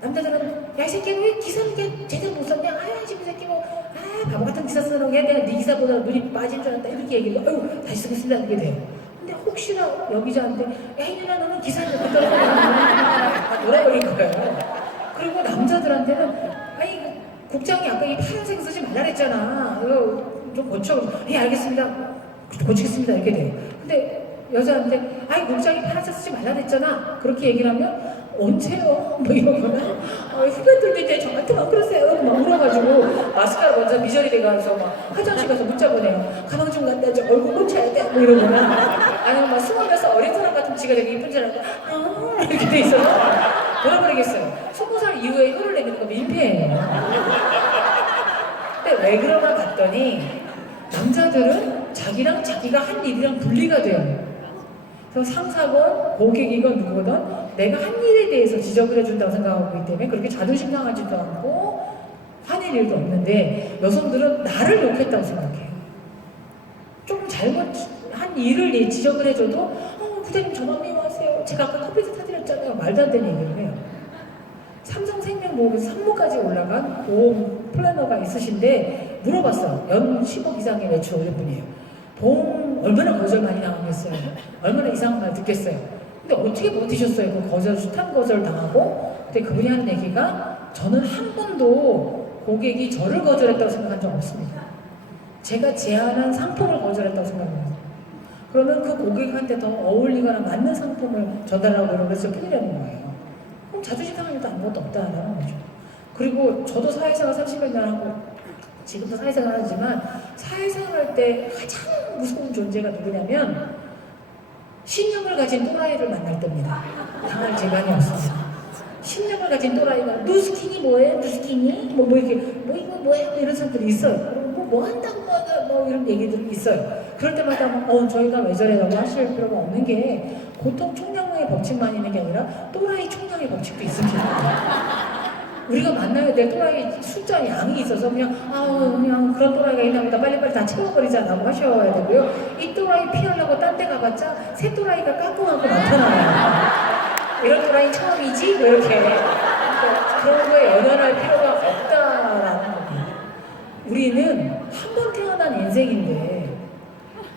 남자들은 야 이 새끼는 왜 기사를 제대로 못 썼냐? 아야 지금 새끼 뭐 바보 같은 기사 쓰는 게 내가 네 기사보다 눈이 빠진 줄 알았다 이렇게 얘기해요. 아유 다시 쓰겠습니다 이렇게 돼요. 근데 혹시나 여기자한테 야 이 누나 너는 기사를 못 따라서 놀아버린 거예요. 그리고 남자들한테는 아니 국장이 아까 이 파란색 쓰지 말라 그랬잖아. 이거 좀 고쳐. 예 알겠습니다. 고치겠습니다 이렇게 돼요. 근데 여자한테 아이 국장이 파란색 쓰지 말라 그랬잖아. 그렇게 얘기를 하면 언제요? 뭐 이러거나 후배들도 이제 저한테 막 그러세요 막 울어가지고 마스카라 먼저 미저리 돼가서 막 화장실 가서 문자 보내요. 가방 좀 갖다 줘. 얼굴 고쳐야 돼. 뭐 이러거나 아니면 막 20살 어린 사람 같으면 지가 되게 이쁜 줄 알고 이렇게 돼 있어서 돌아버리겠어요. 20살 이후에 혀를 내미는 거 민폐예요. 근데 왜 그러나 봤더니 남자들은 자기랑 자기가 한 일이랑 분리가 돼요. 그래서 상사건 고객이건 누구든 내가 한 일에 대해서 지적을 해준다고 생각하고 있기 때문에 그렇게 자존심 상하지도 않고 화낼 일도 없는데 여성들은 나를 욕했다고 생각해요. 조금 잘못한 일을 지적을 해줘도 부장님 저만 미워하세요. 제가 아까 커피도 타드렸잖아요. 말도 안 되는 얘기를 해요. 삼성생명보험에서 상무까지 올라간 보험 플래너가 있으신데 물어봤어요. 연 10억 이상의 매출 올린 분이에요. 보험 얼마나 거절 많이 당하겠어요. 얼마나 이상한 말 듣겠어요. 근데 어떻게 버티셨어요? 그 거절, 숱한 거절 당하고. 근데 그분이 하는 얘기가 저는 한 번도 고객이 저를 거절했다고 생각한 적 없습니다. 제가 제안한 상품을 거절했다고 생각합니다. 그러면 그 고객한테 더 어울리거나 맞는 상품을 전달하고 노력을 했을 뿐이라는 거예요. 그럼 자존심 상할 일도 아무것도 없다라는 거죠. 그리고 저도 사회생활 30여 년 하고 지금도 사회생활 하지만 사회생활 할 때 가장 무서운 존재가 누구냐면 신념을 가진 또라이를 만날 때입니다. 당할 재간이 없습니다. 신념을 가진 또라이가 누스킹이 뭐해? 누스킹이? 뭐 이렇게 이거 뭐해? 이런 사람들이 있어요. 뭐 한다고 뭐 이런 얘기들이 있어요. 그럴 때마다 저희가 왜 저래라고 하실 필요가 없는 게 보통 총량의 법칙만 있는 게 아니라 또라이 총량의 법칙도 있습니다. 우리가 만나야 될 또라이 숫자 양이 있어서 그냥 그런 또라이가 있나 보다 빨리빨리 다 채워버리자라고 하셔야 되고요. 이 또라이 피하려고 딴 데 가봤자 새 또라이가 깍꿍하고 나타나요. 이런 또라이 처음이지? 뭐 이렇게 그런 거에 연연할 필요가 없다라는 겁니다. 우리는 한 번 태어난 인생인데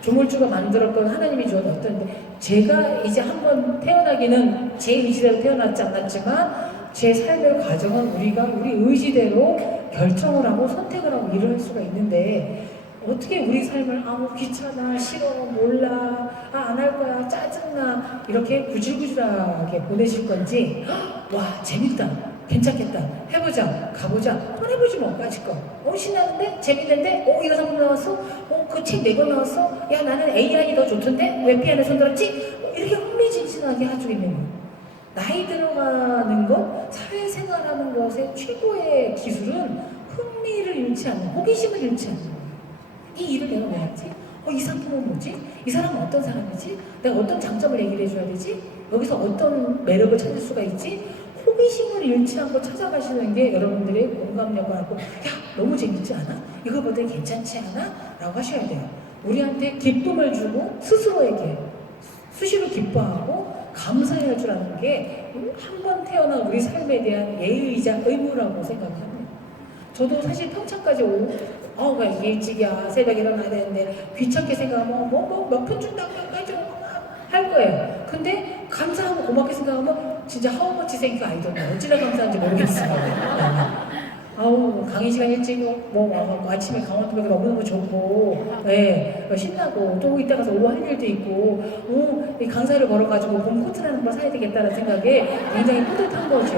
조물주가 만들었건 하나님이 주었던데 제가 이제 한 번 태어나기는 제 의지대로 태어났지 않았지만 제 삶의 과정은 우리가 우리 의지대로 결정을 하고 선택을 하고 일을 할 수가 있는데 어떻게 우리 삶을 귀찮아, 싫어, 몰라, 안 할 거야, 짜증나 이렇게 구질구질하게 보내실 건지 와 재밌다, 괜찮겠다, 해보자, 가보자, 한번 해보지 뭐 까짓 거 신나는데? 재밌는데? 이거 상품 나왔어? 그 책 4권 나왔어? 야 나는 AI 더 좋던데? 왜 피안에 손들었지? 이렇게 흥미진진하게 해주고 있는 거. 나이 들어가는 것, 사회생활하는 것의 최고의 기술은 흥미를 잃지 않는, 호기심을 잃지 않는 거예요. 이 일을 내가 왜 하지? 이 상품은 뭐지? 이 사람은 어떤 사람이지? 내가 어떤 장점을 얘기를 해줘야 되지? 여기서 어떤 매력을 찾을 수가 있지? 호기심을 잃지 않고 찾아가시는 게 여러분들의 공감력을 하고 너무 재밌지 않아? 이거 보더니 괜찮지 않아? 라고 하셔야 돼요. 우리한테 기쁨을 주고 스스로에게 수시로 기뻐하고 감사해야 주라는 게 한 번 태어난 우리 삶에 대한 예의이자 의무라고 생각합니다. 저도 사실 평창까지 왜 일찍이야 새벽에 일어나야 되는데 귀찮게 생각하면 몇 푼 준다고 할 거예요. 근데 감사하고 고맙게 생각하면 진짜 하우머치 생큐 아이던데 어찌나 감사한지 모르겠어요. 강의 시간 일찍 아침에 강원도에 너무너무 좋고 신나고 또 이따 가서 오후 할 일도 있고 이 강사를 걸어가지고 봄 코트를 한번 사야 되겠다는 생각에 굉장히 뿌듯한 거죠.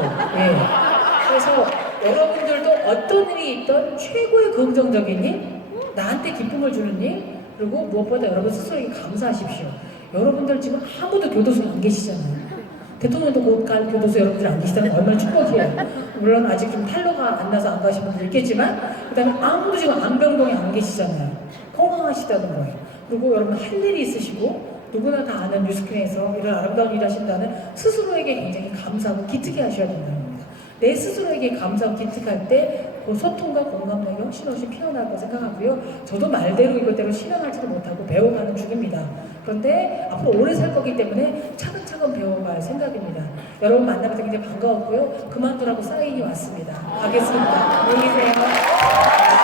그래서 여러분들도 어떤 일이 있던 최고의 긍정적인 일, 나한테 기쁨을 주는 일, 그리고 무엇보다 여러분 스스로에게 감사하십시오. 여러분들 지금 아무도 교도소에 안 계시잖아요. 대통령도 곧 갈 교도소 여러분들 안 계시다는 건 얼마나 축복이에요. 물론 아직 좀 탈로가 안 나서 안 가신 분들 있겠지만 그 다음에 아무도 지금 안병동에 안 계시잖아요. 건강하시다는 거예요. 그리고 여러분 할 일이 있으시고 누구나 다 아는 뉴스크린에서 이런 아름다운 일을 하신다는 스스로에게 굉장히 감사하고 기특해 하셔야 된다는 겁니다. 내 스스로에게 감사하고 기특할 때 그 소통과 공감력이 훨씬 피어날 거라고 생각하고요. 저도 말대로 이것대로 실현하지도 못하고 배워가는 중입니다. 그런데 앞으로 오래 살 거기 때문에 차근차근 배워갈 생각입니다. 여러분 만나서 굉장히 반가웠고요. 그만두라고 사인이 왔습니다. 가겠습니다. 안녕히 계세요.